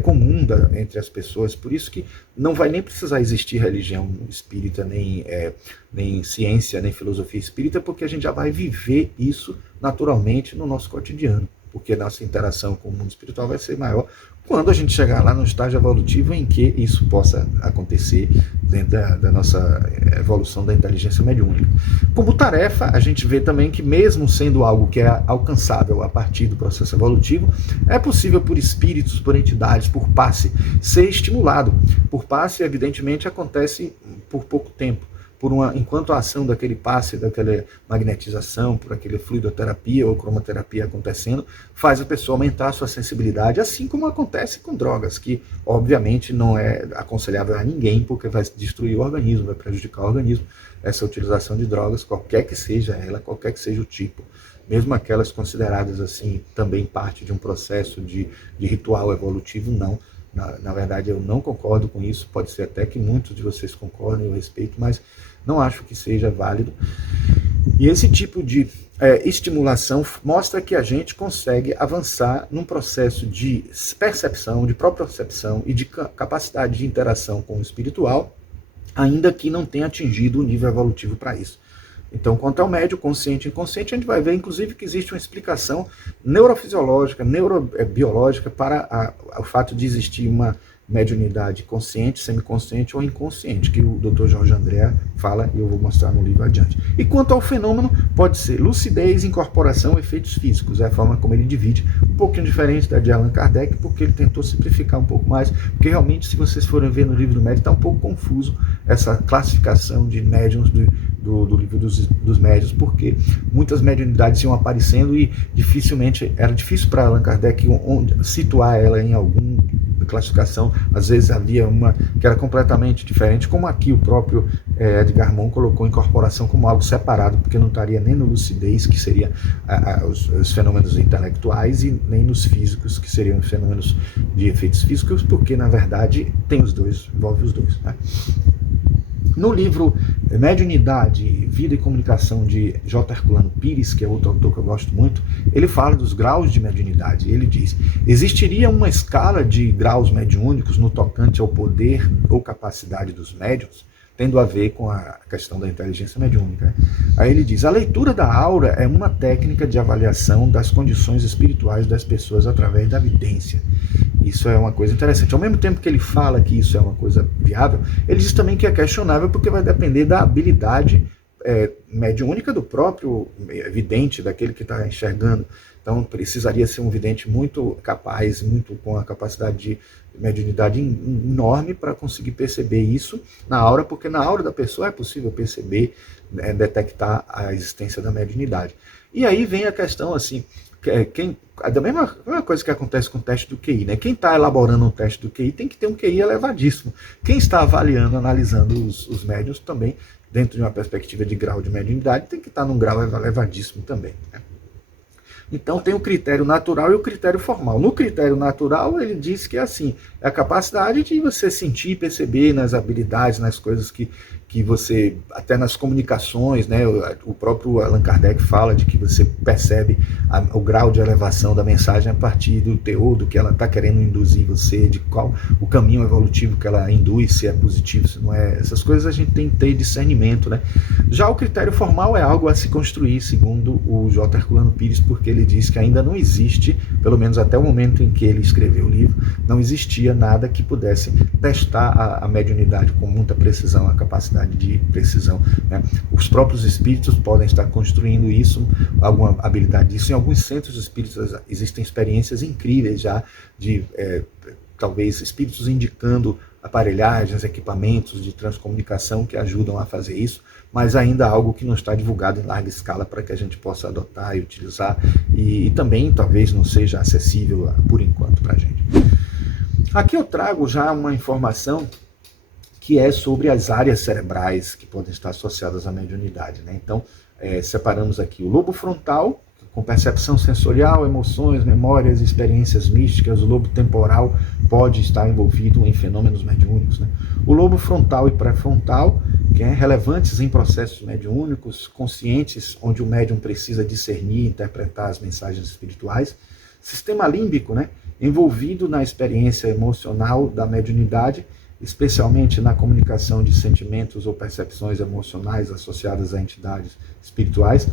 comum entre as pessoas. Por isso que não vai nem precisar existir religião espírita, nem ciência, nem filosofia espírita, porque a gente já vai viver isso naturalmente no nosso cotidiano, porque a nossa interação com o mundo espiritual vai ser maior quando a gente chegar lá no estágio evolutivo em que isso possa acontecer dentro da nossa evolução da inteligência mediúnica. Como tarefa, a gente vê também que mesmo sendo algo que é alcançável a partir do processo evolutivo, é possível por espíritos, por entidades, por passe, ser estimulado. Por passe, evidentemente, acontece por pouco tempo. Enquanto a ação daquele passe, daquela magnetização, por aquele fluidoterapia ou cromoterapia acontecendo, faz a pessoa aumentar a sua sensibilidade, assim como acontece com drogas, que obviamente não é aconselhável a ninguém, porque vai destruir o organismo, vai prejudicar o organismo, essa utilização de drogas, qualquer que seja ela, qualquer que seja o tipo. Mesmo aquelas consideradas assim, também parte de um processo de ritual evolutivo, não. Na verdade, eu não concordo com isso, pode ser até que muitos de vocês concordem, eu respeito, mas não acho que seja válido. E esse tipo de estimulação mostra que a gente consegue avançar num processo de percepção, de propriocepção e de capacidade de interação com o espiritual, ainda que não tenha atingido o nível evolutivo para isso. Então, quanto ao médio, consciente e inconsciente, a gente vai ver, inclusive, que existe uma explicação neurofisiológica, neurobiológica para o fato de existir uma mediunidade consciente, semiconsciente ou inconsciente, que o Dr. Jorge André fala e eu vou mostrar no livro adiante. E quanto ao fenômeno, pode ser lucidez, incorporação, efeitos físicos. É a forma como ele divide, um pouquinho diferente da de Allan Kardec, porque ele tentou simplificar um pouco mais, porque realmente, se vocês forem ver no livro do médium, está um pouco confuso essa classificação de médiums do livro dos médiuns, porque muitas mediunidades iam aparecendo e dificilmente, era difícil para Allan Kardec situar ela em alguma classificação. Às vezes havia uma que era completamente diferente, como aqui o próprio Edgar Mondo colocou incorporação como algo separado, porque não estaria nem no lucidez, que seria os fenômenos intelectuais, e nem nos físicos, que seriam os fenômenos de efeitos físicos, porque na verdade tem os dois, envolve os dois, né? No livro Mediunidade, Vida e Comunicação, de J. Herculano Pires, que é outro autor que eu gosto muito, ele fala dos graus de mediunidade. Ele diz: existiria uma escala de graus mediúnicos no tocante ao poder ou capacidade dos médiuns, tendo a ver com a questão da inteligência mediúnica. Aí ele diz: a leitura da aura é uma técnica de avaliação das condições espirituais das pessoas através da vidência. Isso é uma coisa interessante. Ao mesmo tempo que ele fala que isso é uma coisa viável, ele diz também que é questionável, porque vai depender da habilidade mediúnica do próprio vidente, daquele que está enxergando. Então precisaria ser um vidente muito capaz, muito com a capacidade de mediunidade enorme para conseguir perceber isso na aura, porque na aura da pessoa é possível perceber, detectar a existência da mediunidade. E aí vem a questão assim, da mesma coisa que acontece com o teste do QI, né? Quem está elaborando um teste do QI tem que ter um QI elevadíssimo. Quem está avaliando, analisando os médiuns também, dentro de uma perspectiva de grau de mediunidade, tem que estar num grau elevadíssimo também, né? Então tem o critério natural e o critério formal. No critério natural, ele diz que é assim, é a capacidade de você sentir, perceber nas habilidades, nas coisas que que você, até nas comunicações, né, o próprio Allan Kardec fala de que você percebe o grau de elevação da mensagem a partir do teor, do que ela está querendo induzir você, de qual o caminho evolutivo que ela induz, se é positivo, se não é. Essas coisas a gente tem que ter discernimento, né? Já o critério formal é algo a se construir, segundo o J. Herculano Pires, porque ele diz que ainda não existe, pelo menos até o momento em que ele escreveu o livro, não existia nada que pudesse testar a mediunidade com muita precisão, a capacidade de precisão, né? Os próprios espíritos podem estar construindo isso, alguma habilidade disso. Em alguns centros espíritas existem experiências incríveis já de talvez espíritos indicando aparelhagens, equipamentos de transcomunicação que ajudam a fazer isso, mas ainda algo que não está divulgado em larga escala para que a gente possa adotar e utilizar, e também talvez não seja acessível por enquanto para a gente. Aqui eu trago já uma informação que é sobre as áreas cerebrais que podem estar associadas à mediunidade, né? Então, separamos aqui o lobo frontal, com percepção sensorial, emoções, memórias, experiências místicas. O lobo temporal pode estar envolvido em fenômenos mediúnicos, né? O lobo frontal e pré-frontal, que é relevantes em processos mediúnicos, conscientes, onde o médium precisa discernir e interpretar as mensagens espirituais. Sistema límbico, né? Envolvido na experiência emocional da mediunidade, especialmente na comunicação de sentimentos ou percepções emocionais associadas a entidades espirituais.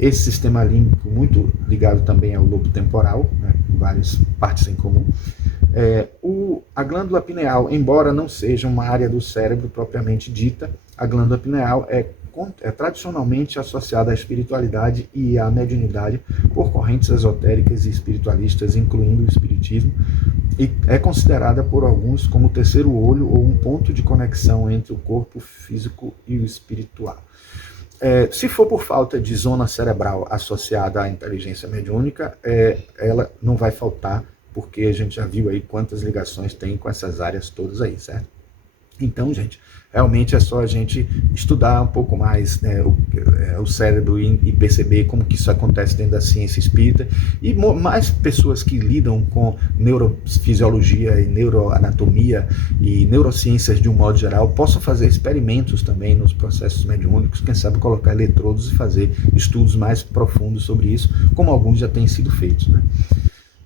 Esse sistema límbico muito ligado também ao lobo temporal, né, várias partes em comum. A glândula pineal, embora não seja uma área do cérebro propriamente dita, a glândula pineal é tradicionalmente associada à espiritualidade e à mediunidade por correntes esotéricas e espiritualistas, incluindo o espiritismo, e é considerada por alguns como o terceiro olho ou um ponto de conexão entre o corpo físico e o espiritual. Se for por falta de zona cerebral associada à inteligência mediúnica, ela não vai faltar, porque a gente já viu aí quantas ligações tem com essas áreas todas aí, certo? Então, gente, realmente é só a gente estudar um pouco mais, né, o cérebro e perceber como que isso acontece dentro da ciência espírita, e mais pessoas que lidam com neurofisiologia e neuroanatomia e neurociências de um modo geral possam fazer experimentos também nos processos mediúnicos, quem sabe colocar eletrodos e fazer estudos mais profundos sobre isso, como alguns já têm sido feitos, né?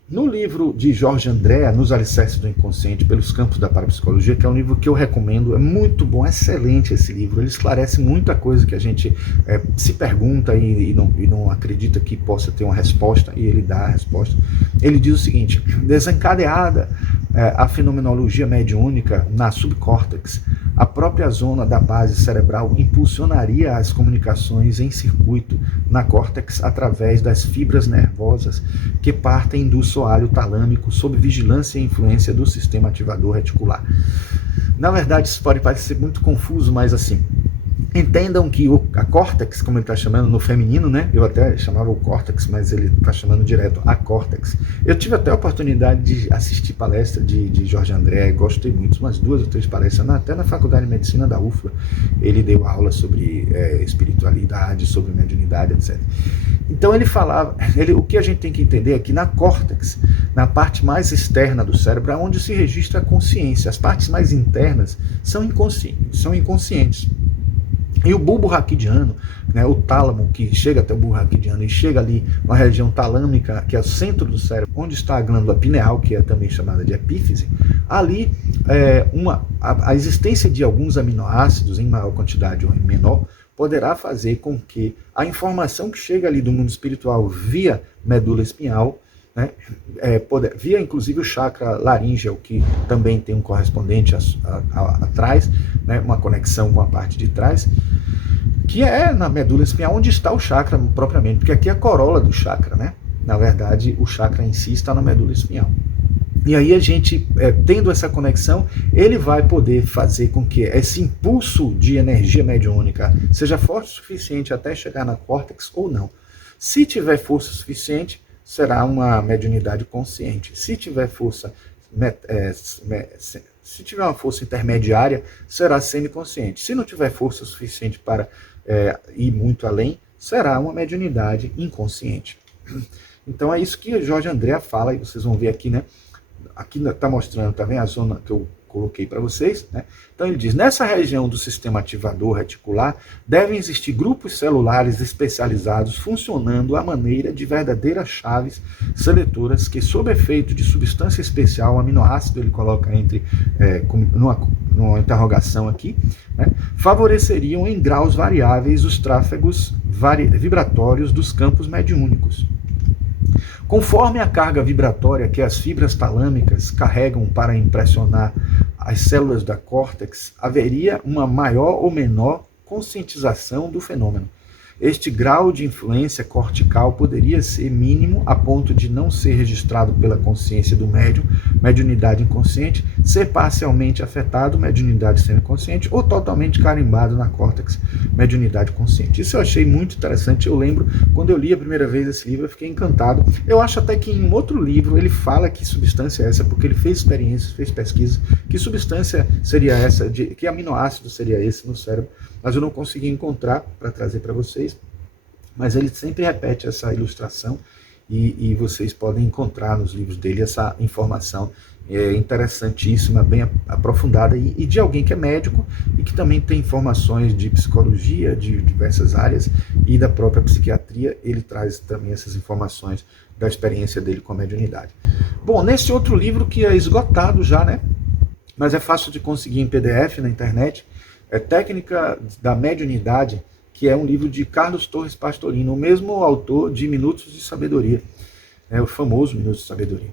No livro de Jorge André, Nos Alicerces do Inconsciente, pelos campos da parapsicologia, que é um livro que eu recomendo, é muito bom, excelente esse livro, ele esclarece muita coisa que a gente se pergunta e não acredita que possa ter uma resposta, e ele dá a resposta. Ele diz o seguinte: desencadeada a fenomenologia mediúnica na subcórtex, a própria zona da base cerebral impulsionaria as comunicações em circuito na córtex através das fibras nervosas que partem do soalho talâmico sob vigilância e influência do sistema ativador reticular. Na verdade, isso pode parecer muito confuso, mas assim, entendam que a córtex, como ele está chamando no feminino, né? Eu até chamava o córtex, mas ele está chamando direto a córtex. Eu tive até a oportunidade de assistir palestra de Jorge André, gostei muito, umas 2 ou 3 palestras, até na Faculdade de Medicina da UFLA. Ele deu aula sobre espiritualidade, sobre mediunidade, etc. Então ele falava, o que a gente tem que entender é que na córtex, na parte mais externa do cérebro, é onde se registra a consciência. As partes mais internas são inconscientes. E o bulbo raquidiano, né, o tálamo que chega até o bulbo raquidiano e chega ali na região talâmica, que é o centro do cérebro, onde está a glândula pineal, que é também chamada de epífise, ali a existência de alguns aminoácidos em maior quantidade ou em menor poderá fazer com que a informação que chega ali do mundo espiritual via medula espinhal, né, via inclusive o chakra laríngeo, que também tem um correspondente atrás, né, uma conexão com a parte de trás, que é na medula espinhal onde está o chakra propriamente, porque aqui é a corola do chakra, né? Na verdade, o chakra em si está na medula espinhal. E aí a gente, tendo essa conexão, ele vai poder fazer com que esse impulso de energia mediúnica seja forte o suficiente até chegar na córtex ou não. Se tiver força suficiente, será uma mediunidade consciente. Se tiver força, se tiver uma força intermediária, será semiconsciente. Se não tiver força suficiente para ir muito além, será uma mediunidade inconsciente. Então é isso que o Jorge André fala, e vocês vão ver aqui, né? Aqui está mostrando, tá vendo a zona que eu coloquei para vocês, né? Então ele diz, nessa região do sistema ativador reticular, devem existir grupos celulares especializados funcionando à maneira de verdadeiras chaves seletoras que, sob efeito de substância especial, um aminoácido, ele coloca entre numa interrogação aqui, né, favoreceriam em graus variáveis os tráfegos vibratórios dos campos mediúnicos. Conforme a carga vibratória que as fibras talâmicas carregam para impressionar as células da córtex, haveria uma maior ou menor conscientização do fenômeno. Este grau de influência cortical poderia ser mínimo a ponto de não ser registrado pela consciência do médium, mediunidade inconsciente, ser parcialmente afetado, mediunidade semiconsciente, ou totalmente carimbado na córtex, mediunidade consciente. Isso eu achei muito interessante. Eu lembro, quando eu li a primeira vez esse livro, eu fiquei encantado. Eu acho até que em um outro livro ele fala que substância é essa, porque ele fez experiências, fez pesquisas, que substância seria essa, que aminoácido seria esse no cérebro, mas eu não consegui encontrar para trazer para vocês. Mas ele sempre repete essa ilustração e vocês podem encontrar nos livros dele essa informação interessantíssima, bem aprofundada e de alguém que é médico e que também tem informações de psicologia, de diversas áreas e da própria psiquiatria. Ele traz também essas informações da experiência dele com a mediunidade. Bom, nesse outro livro que é esgotado já, né? Mas é fácil de conseguir em PDF na internet, é Técnica da Mediunidade, que é um livro de Carlos Torres Pastorino, o mesmo autor de Minutos de Sabedoria, o famoso Minutos de Sabedoria.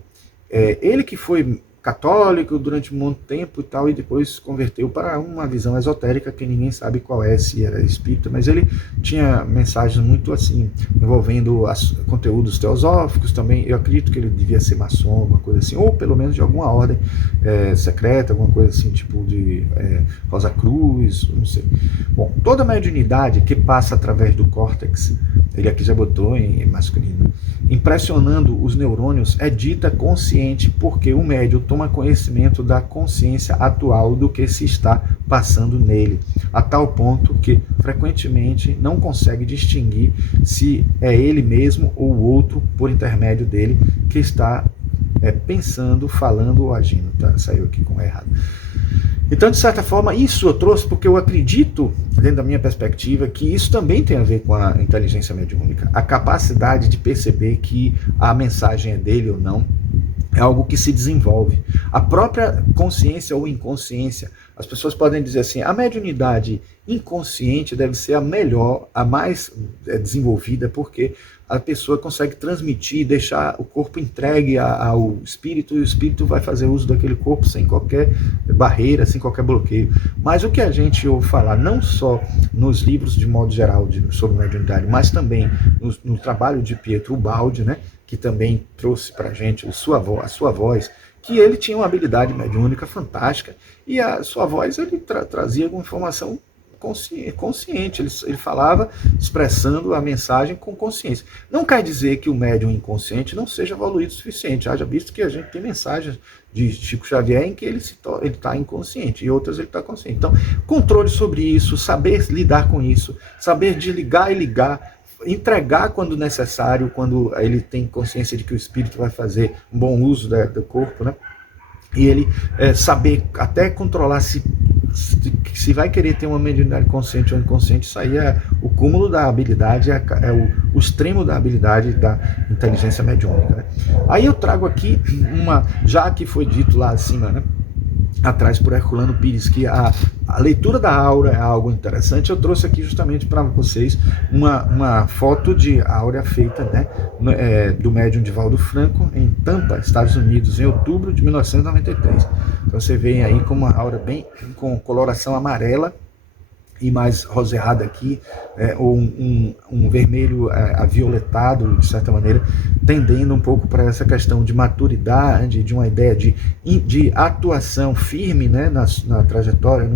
Ele que foi católico durante muito tempo e tal, e depois se converteu para uma visão esotérica que ninguém sabe qual é, se era espírita, mas ele tinha mensagens muito assim, envolvendo conteúdos teosóficos também. Eu acredito que ele devia ser maçom, alguma coisa assim, ou pelo menos de alguma ordem secreta, alguma coisa assim, tipo de Rosa Cruz, não sei. Bom, toda mediunidade que passa através do córtex, ele aqui já botou em masculino, impressionando os neurônios, é dita consciente porque o médium toma conhecimento da consciência atual do que se está passando nele, a tal ponto que frequentemente não consegue distinguir se é ele mesmo ou o outro por intermédio dele que está pensando, falando ou agindo. Tá? Saiu aqui com errado. Então, de certa forma, isso eu trouxe porque eu acredito, dentro da minha perspectiva, que isso também tem a ver com a inteligência mediúnica. A capacidade de perceber que a mensagem é dele ou não é algo que se desenvolve. A própria consciência ou inconsciência, as pessoas podem dizer assim, a mediunidade inconsciente deve ser a melhor, a mais desenvolvida, porque a pessoa consegue transmitir, deixar o corpo entregue ao espírito, e o espírito vai fazer uso daquele corpo sem qualquer barreira, sem qualquer bloqueio. Mas o que a gente ouve falar, não só nos livros de modo geral sobre mediunidade, mas também no trabalho de Pietro Ubaldi, né, que também trouxe para a gente a sua voz, que ele tinha uma habilidade mediúnica fantástica, e a sua voz ele trazia alguma informação consciente, ele falava expressando a mensagem com consciência. Não quer dizer que o médium inconsciente não seja evoluído o suficiente, haja visto que a gente tem mensagens de Chico Xavier em que ele está inconsciente e outras ele está consciente. Então, controle sobre isso, saber lidar com isso, saber desligar e ligar, entregar quando necessário, quando ele tem consciência de que o espírito vai fazer um bom uso do corpo, né? E ele saber até controlar se vai querer ter uma mediunidade consciente ou inconsciente. Isso aí é o cúmulo da habilidade, o extremo da habilidade da inteligência mediúnica, né? Aí eu trago aqui já que foi dito lá acima, né, atrás por Herculano Pires, que a leitura da aura é algo interessante. Eu trouxe aqui justamente para vocês uma foto de áurea feita, né, do médium Divaldo Franco em Tampa, Estados Unidos, em outubro de 1993. Então você vê aí com uma aura bem com coloração amarela e mais roseada aqui, ou um vermelho avioletado, de certa maneira, tendendo um pouco para essa questão de maturidade, de uma ideia de atuação firme, né, na trajetória,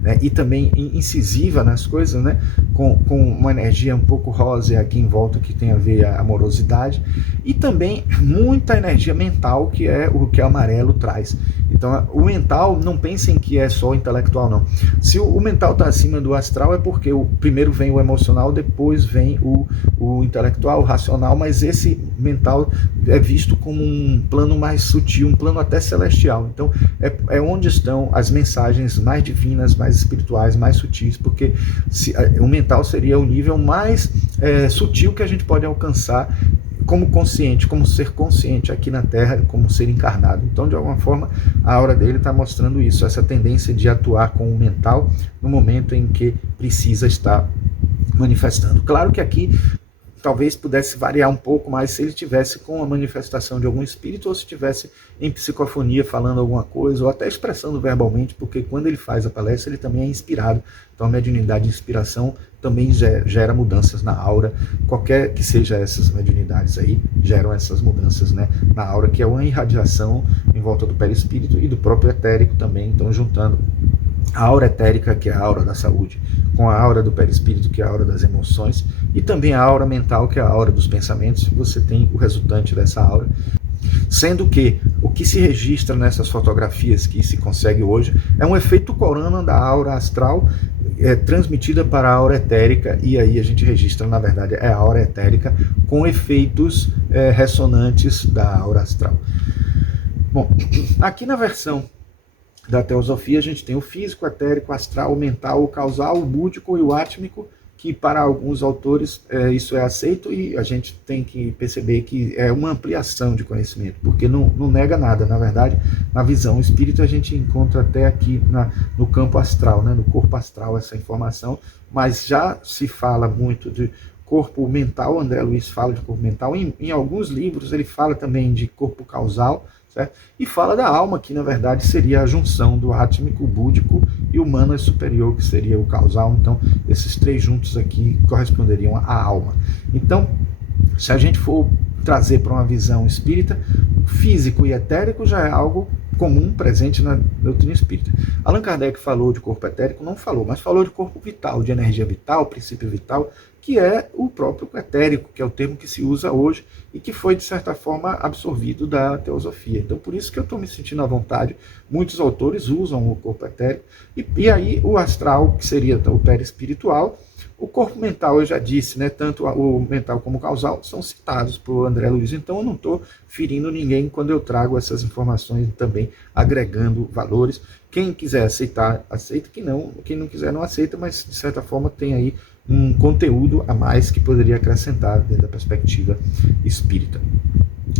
né, e também incisiva nas coisas, né, com uma energia um pouco rosa aqui em volta, que tem a ver a amorosidade, e também muita energia mental, que é o que o amarelo traz. Então, o mental, não pensem que é só intelectual, não. Se o mental está acima do astral é porque primeiro vem o emocional, depois vem o intelectual, o racional, mas esse mental é visto como um plano mais sutil, um plano até celestial. Então é onde estão as mensagens mais divinas, mais espirituais, mais sutis, porque o mental seria o nível mais sutil que a gente pode alcançar como consciente, como ser consciente aqui na Terra, como ser encarnado. Então, de alguma forma, a aura dele está mostrando isso, essa tendência de atuar com o mental no momento em que precisa estar manifestando. Claro que aqui talvez pudesse variar um pouco mais se ele tivesse com a manifestação de algum espírito ou se tivesse em psicofonia falando alguma coisa ou até expressando verbalmente, porque quando ele faz a palestra ele também é inspirado. Então a mediunidade de inspiração também gera mudanças na aura, qualquer que seja essas mediunidades aí, geram essas mudanças, né, na aura, que é uma irradiação em volta do perispírito e do próprio etérico também. Então juntando a aura etérica, que é a aura da saúde, com a aura do perispírito, que é a aura das emoções, e também a aura mental, que é a aura dos pensamentos, você tem o resultante dessa aura. Sendo que o que se registra nessas fotografias que se consegue hoje é um efeito corona da aura astral transmitida para a aura etérica, e aí a gente registra, na verdade, a aura etérica com efeitos ressonantes da aura astral. Bom, aqui na versão da teosofia a gente tem o físico, etérico, astral, mental, o causal, o búdico e o átmico, que para alguns autores isso é aceito, e a gente tem que perceber que é uma ampliação de conhecimento, porque não nega nada. Na verdade, na visão espírita a gente encontra até aqui no campo astral, né, no corpo astral, essa informação, mas já se fala muito de corpo mental. André Luiz fala de corpo mental, em alguns livros ele fala também de corpo causal, certo? E fala da alma, que na verdade seria a junção do átmico, o búdico e o manas superior, que seria o causal. Então esses três juntos aqui corresponderiam à alma. Então, se a gente for trazer para uma visão espírita, físico e etérico já é algo comum, presente na doutrina espírita. Allan Kardec falou de corpo etérico, não falou, mas falou de corpo vital, de energia vital, princípio vital, que é o próprio etérico, que é o termo que se usa hoje e que foi, de certa forma, absorvido da teosofia. Então, por isso que eu estou me sentindo à vontade. Muitos autores usam o corpo etérico, e aí o astral, que seria o perispiritual, o corpo mental, eu já disse, né, tanto o mental como o causal são citados por André Luiz. Então eu não estou ferindo ninguém quando eu trago essas informações, também agregando valores. Quem quiser aceitar, aceita, quem não quiser não aceita, mas de certa forma tem aí um conteúdo a mais que poderia acrescentar dentro da perspectiva espírita.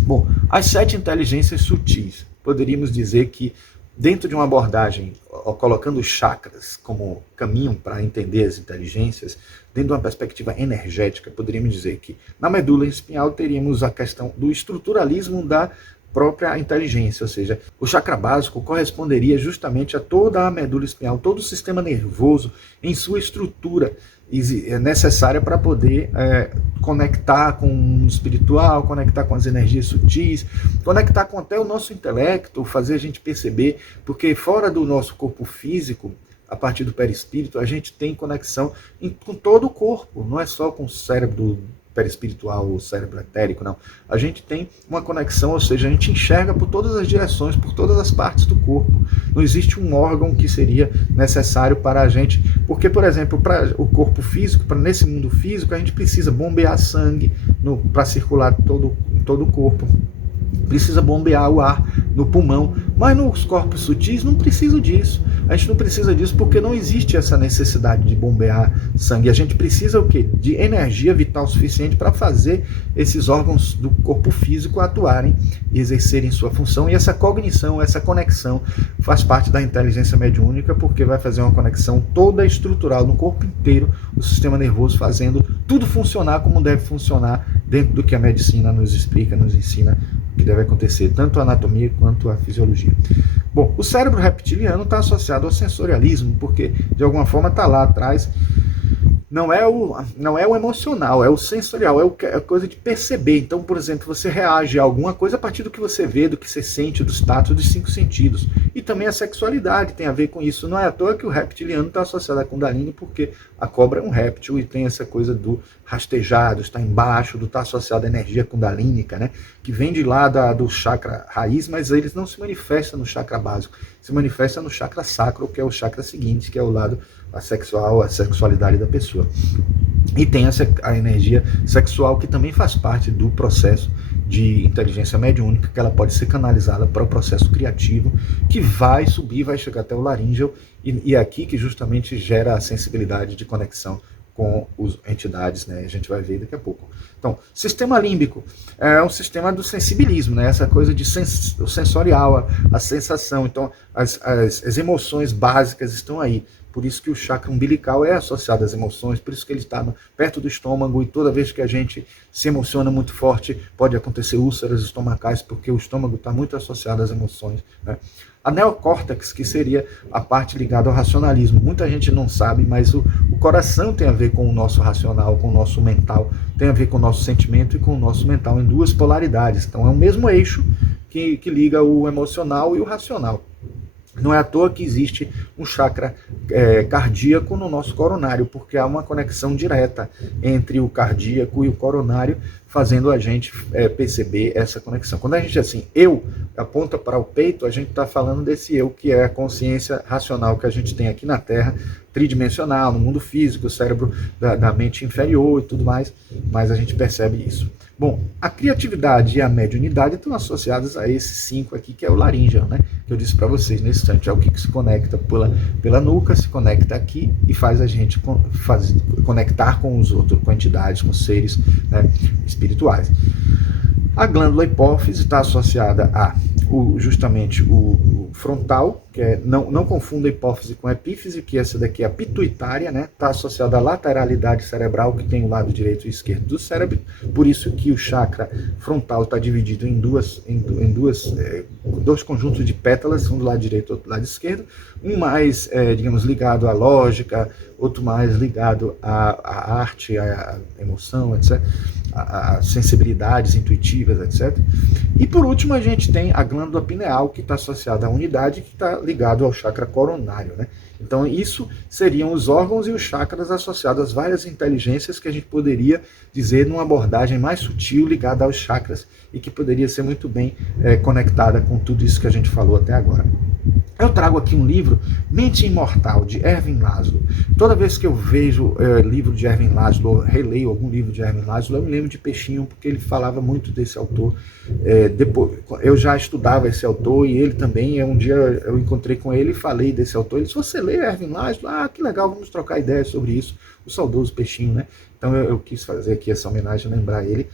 Bom, as 7 inteligências sutis, poderíamos dizer que dentro de uma abordagem, colocando os chakras como caminho para entender as inteligências, dentro de uma perspectiva energética, poderíamos dizer que na medula espinhal teríamos a questão do estruturalismo da própria inteligência, ou seja, o chakra básico corresponderia justamente a toda a medula espinhal, todo o sistema nervoso em sua estrutura necessária para poder conectar com o mundo espiritual, conectar com as energias sutis, conectar com até o nosso intelecto, fazer a gente perceber, porque fora do nosso corpo físico, a partir do perispírito, a gente tem conexão com todo o corpo, não é só com o cérebro perispiritual ou cérebro etérico, não. A gente tem uma conexão, ou seja, a gente enxerga por todas as direções, por todas as partes do corpo. Não existe um órgão que seria necessário para a gente, porque, por exemplo, para o corpo físico, para nesse mundo físico, a gente precisa bombear sangue para circular todo o corpo. Precisa bombear o ar no pulmão, mas nos corpos sutis não precisa disso. A gente não precisa disso porque não existe essa necessidade de bombear sangue. A gente precisa o quê? De energia vital suficiente para fazer esses órgãos do corpo físico atuarem e exercerem sua função. E essa cognição, essa conexão faz parte da inteligência mediúnica, porque vai fazer uma conexão toda estrutural no corpo inteiro, o sistema nervoso fazendo tudo funcionar como deve funcionar dentro do que a medicina nos explica, nos ensina que deve acontecer, tanto a anatomia quanto a fisiologia. Bom, o cérebro reptiliano está associado ao sensorialismo, porque de alguma forma está lá atrás. Não é o emocional, é o sensorial, é a coisa de perceber. Então, por exemplo, você reage a alguma coisa a partir do que você vê, do que você sente, dos tatos, dos 5 sentidos. E também a sexualidade tem a ver com isso. Não é à toa que o reptiliano está associado à Kundalini, porque a cobra é um réptil e tem essa coisa do rastejado, está embaixo, do estar associado à energia kundalínica, né? Que vem de lá do chakra raiz, mas eles não se manifestam no chakra básico. se manifesta no chakra sacro, que é o chakra seguinte, que é o lado sexual, a sexualidade da pessoa. E tem a energia sexual, que também faz parte do processo de inteligência mediúnica, que ela pode ser canalizada para o processo criativo, que vai subir, vai chegar até o laríngeo, e é aqui que justamente gera a sensibilidade de conexão com as entidades, né? A gente vai ver daqui a pouco. Então, sistema límbico é um sistema do sensibilismo, né? Essa coisa de sensorial, a sensação. Então, as emoções básicas estão aí. Por isso que o chakra umbilical é associado às emoções, por isso que ele está perto do estômago, e toda vez que a gente se emociona muito forte, pode acontecer úlceras estomacais, porque o estômago está muito associado às emoções, né? A neocórtex, que seria a parte ligada ao racionalismo. Muita gente não sabe, mas o coração tem a ver com o nosso racional, com o nosso mental, tem a ver com o nosso sentimento e com o nosso mental, em duas polaridades. Então é o mesmo eixo que liga o emocional e o racional. Não é à toa que existe um chakra cardíaco no nosso coronário, porque há uma conexão direta entre o cardíaco e o coronário, fazendo a gente perceber essa conexão. Quando a gente assim, eu, aponta para o peito, a gente está falando desse eu, que é a consciência racional que a gente tem aqui na Terra, tridimensional, no mundo físico, o cérebro da mente inferior e tudo mais, mas a gente percebe isso. Bom, a criatividade e a mediunidade estão associadas a esses 5 aqui, que é o laríngeo, né? Que eu disse para vocês nesse instante. É o que se conecta pela nuca, se conecta aqui e faz a gente conectar com os outros, com entidades, com seres, né, espirituais. A glândula hipófise está associada a justamente o frontal, que é, não confunda a hipófise com a epífise, que essa daqui é a pituitária, né? Está associada à lateralidade cerebral, que tem o lado direito e esquerdo do cérebro, por isso que o chakra frontal está dividido em dois conjuntos de pétalas, um do lado direito e outro do lado esquerdo, um mais, digamos, ligado à lógica, outro mais ligado à arte, à emoção, etc., a sensibilidades intuitivas, etc. E por último a gente tem a glândula pineal, que está associada à unidade, que está ligado ao chakra coronário, né? Então isso seriam os órgãos e os chakras associados às várias inteligências que a gente poderia dizer numa abordagem mais sutil ligada aos chakras e que poderia ser muito bem conectada com tudo isso que a gente falou até agora. Eu trago aqui um livro, Mente Imortal, de Erwin Laszlo. Toda vez que eu vejo livro de Erwin Laszlo, releio algum livro de Erwin Laszlo, eu me lembro de Peixinho, porque ele falava muito desse autor. Depois, eu já estudava esse autor e ele também, um dia eu encontrei com ele e falei desse autor. Ele disse, você lê Erwin Laszlo? Ah, que legal, vamos trocar ideias sobre isso. O saudoso Peixinho, né? Então eu quis fazer aqui essa homenagem, lembrar ele,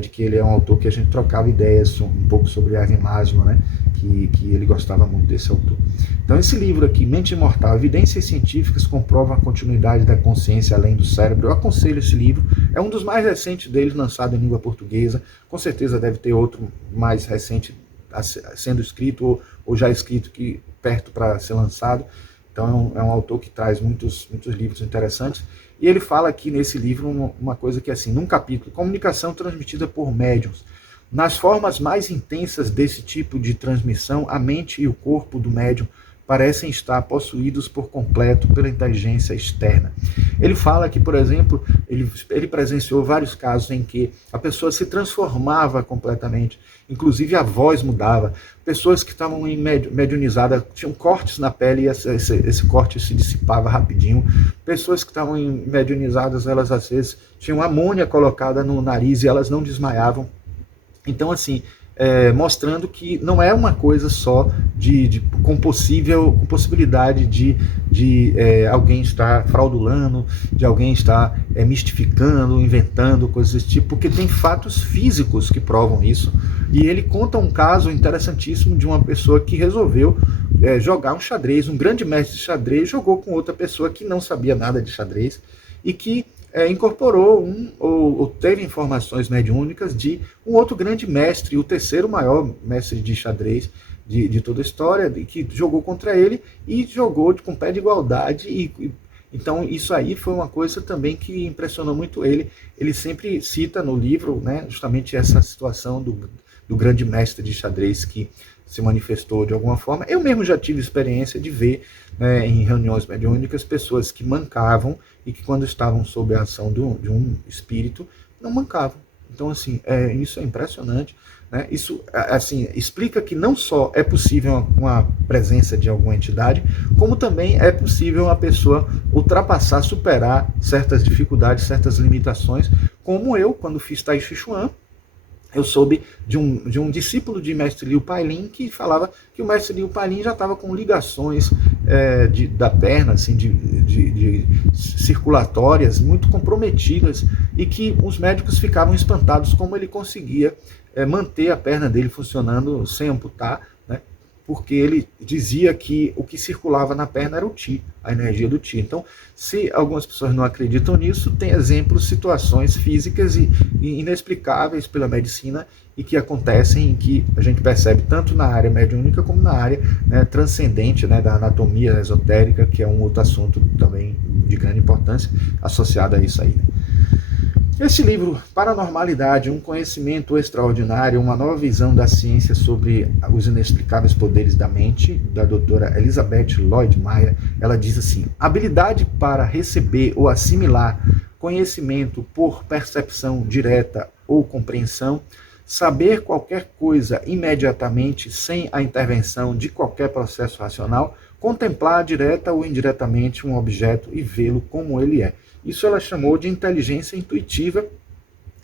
de que ele é um autor que a gente trocava ideias um pouco sobre Erwin Laszlo, né? Que ele gostava muito desse autor. Então esse livro aqui, Mente Imortal, Evidências Científicas Comprovam a Continuidade da Consciência Além do Cérebro, eu aconselho esse livro, é um dos mais recentes deles, lançado em língua portuguesa, com certeza deve ter outro mais recente sendo escrito ou já escrito perto para ser lançado. Então é um autor que traz muitos livros interessantes. E ele fala aqui nesse livro uma coisa que é assim, num capítulo, comunicação transmitida por médiuns. Nas formas mais intensas desse tipo de transmissão, a mente e o corpo do médium parecem estar possuídos por completo pela inteligência externa. Ele fala que, por exemplo, ele presenciou vários casos em que a pessoa se transformava completamente, inclusive a voz mudava. Pessoas que estavam mediunizadas tinham cortes na pele e esse corte se dissipava rapidinho. Pessoas que estavam mediunizadas, elas às vezes tinham amônia colocada no nariz e elas não desmaiavam. Então, assim, mostrando que não é uma coisa só com possibilidade de alguém estar fraudulando, de alguém estar mistificando, inventando, coisas desse tipo, porque tem fatos físicos que provam isso. E ele conta um caso interessantíssimo de uma pessoa que resolveu jogar um xadrez, um grande mestre de xadrez jogou com outra pessoa que não sabia nada de xadrez e que incorporou ou teve informações mediúnicas de um outro grande mestre, o terceiro maior mestre de xadrez de toda a história, que jogou contra ele e jogou com pé de igualdade. Então isso aí foi uma coisa também que impressionou muito ele. Ele sempre cita no livro, né, justamente essa situação do grande mestre de xadrez que se manifestou de alguma forma. Eu mesmo já tive experiência de ver, né, em reuniões mediúnicas, pessoas que mancavam e que quando estavam sob a ação de um espírito, não mancavam. Então, assim, isso é impressionante. né? Isso, assim, explica que não só é possível uma presença de alguma entidade, como também é possível uma pessoa ultrapassar, superar certas dificuldades, certas limitações, como eu, quando fiz Tai Chi Chuan, eu soube de um discípulo de Mestre Liu Pailin que falava que o Mestre Liu Pailin já estava com ligações da perna, assim, de circulatórias muito comprometidas, e que os médicos ficavam espantados como ele conseguia manter a perna dele funcionando sem amputar, né? Porque ele dizia que o que circulava na perna era o Qi, a energia do Qi. Então, se algumas pessoas não acreditam nisso, tem exemplos, situações físicas e inexplicáveis pela medicina e que acontecem, e que a gente percebe tanto na área mediúnica como na área, né, transcendente, né, da anatomia esotérica, que é um outro assunto também de grande importância associado a isso aí, né? Esse livro, Paranormalidade, um conhecimento extraordinário, uma nova visão da ciência sobre os inexplicáveis poderes da mente, da doutora Elizabeth Lloyd Maia, ela diz assim: habilidade para receber ou assimilar conhecimento por percepção direta ou compreensão, saber qualquer coisa imediatamente sem a intervenção de qualquer processo racional, contemplar direta ou indiretamente um objeto e vê-lo como ele é. Isso ela chamou de inteligência intuitiva,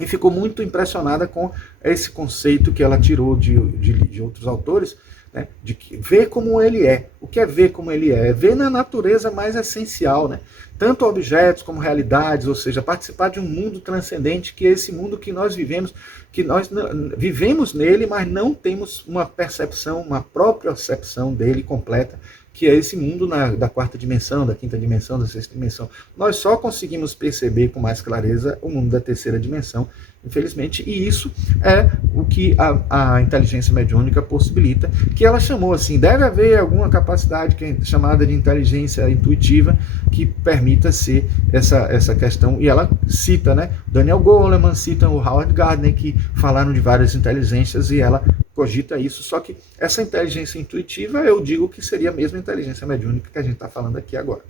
e ficou muito impressionada com esse conceito que ela tirou de outros autores, né, de ver como ele é. O que é ver como ele é? É ver na natureza mais essencial, né? Tanto objetos como realidades, ou seja, participar de um mundo transcendente, que é esse mundo que nós vivemos, que nós vivemos nele, mas não temos uma percepção, uma própria percepção dele completa, que é esse mundo da quarta dimensão, da quinta dimensão, da sexta dimensão. Nós só conseguimos perceber com mais clareza o mundo da terceira dimensão, infelizmente, e isso é o que a inteligência mediúnica possibilita, que ela chamou assim: deve haver alguma capacidade que é chamada de inteligência intuitiva que permita ser essa questão, e ela cita, né, Daniel Goleman, cita o Howard Gardner, que falaram de várias inteligências, e ela cogita isso. Só que essa inteligência intuitiva, eu digo que seria a mesma inteligência mediúnica que a gente está falando aqui agora.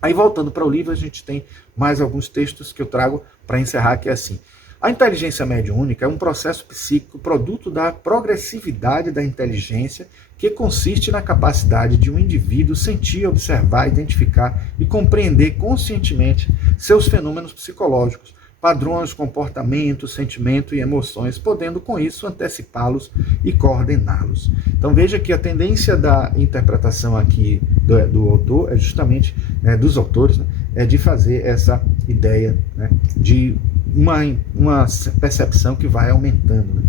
Aí, voltando para o livro, a gente tem mais alguns textos que eu trago para encerrar, que é assim: a inteligência mediúnica é um processo psíquico produto da progressividade da inteligência, que consiste na capacidade de um indivíduo sentir, observar, identificar e compreender conscientemente seus fenômenos psicológicos, padrões, comportamento, sentimento e emoções, podendo com isso antecipá-los e coordená-los. Então veja que a tendência da interpretação aqui do autor é justamente, dos autores, né, é de fazer essa ideia, né, de uma percepção que vai aumentando, né.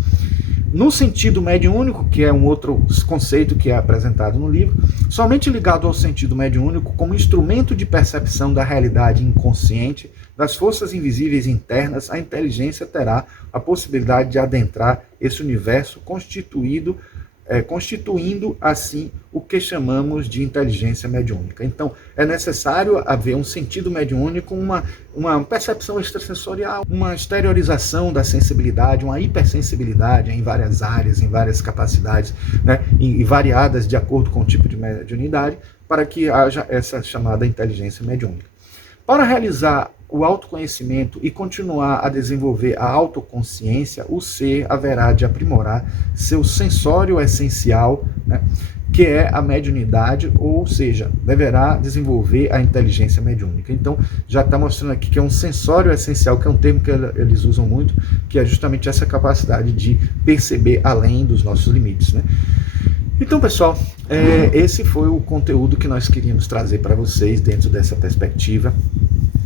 No sentido mediúnico, que é um outro conceito que é apresentado no livro, somente ligado ao sentido mediúnico como instrumento de percepção da realidade inconsciente, das forças invisíveis internas, a inteligência terá a possibilidade de adentrar esse universo, constituindo assim o que chamamos de inteligência mediúnica. Então, é necessário haver um sentido mediúnico, uma percepção extrasensorial, uma exteriorização da sensibilidade, uma hipersensibilidade em várias áreas, em várias capacidades, né, e variadas de acordo com o tipo de mediunidade, para que haja essa chamada inteligência mediúnica. Para realizar o autoconhecimento e continuar a desenvolver a autoconsciência, o ser haverá de aprimorar seu sensório essencial, né, que é a mediunidade, ou seja, deverá desenvolver a inteligência mediúnica. Então, já está mostrando aqui que é um sensório essencial, que é um termo que eles usam muito, que é justamente essa capacidade de perceber além dos nossos limites, né? Então, pessoal, esse foi o conteúdo que nós queríamos trazer para vocês dentro dessa perspectiva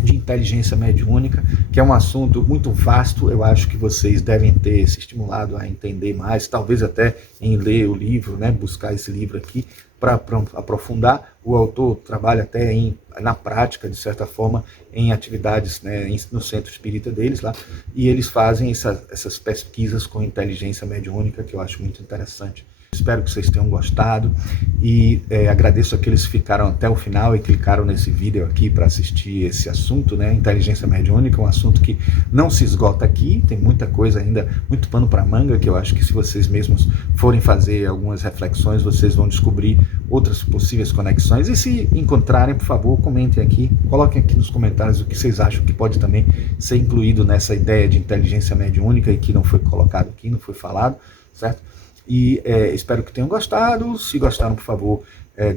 de inteligência mediúnica, que é um assunto muito vasto. Eu acho que vocês devem ter se estimulado a entender mais, talvez até em ler o livro, né, buscar esse livro aqui para aprofundar. O autor trabalha até na prática, de certa forma, em atividades, né, no centro espírita deles lá, e eles fazem essas pesquisas com inteligência mediúnica, que eu acho muito interessante. Espero que vocês tenham gostado, e agradeço aqueles que ficaram até o final e clicaram nesse vídeo aqui para assistir esse assunto, né? Inteligência mediúnica é um assunto que não se esgota aqui, tem muita coisa ainda, muito pano para manga, que eu acho que se vocês mesmos forem fazer algumas reflexões, vocês vão descobrir outras possíveis conexões. E se encontrarem, por favor, comentem aqui, coloquem aqui nos comentários o que vocês acham que pode também ser incluído nessa ideia de inteligência mediúnica e que não foi colocado aqui, não foi falado, certo? E espero que tenham gostado. Se gostaram, por favor,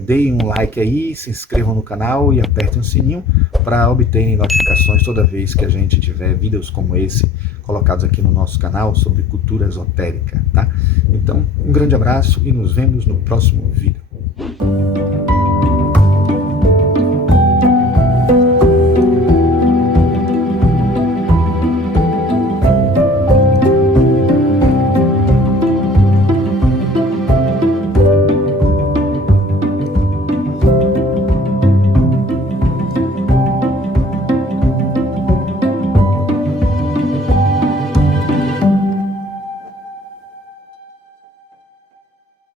deem um like aí, se inscrevam no canal e apertem o sininho para obterem notificações toda vez que a gente tiver vídeos como esse colocados aqui no nosso canal sobre cultura esotérica, tá? Então, um grande abraço e nos vemos no próximo vídeo.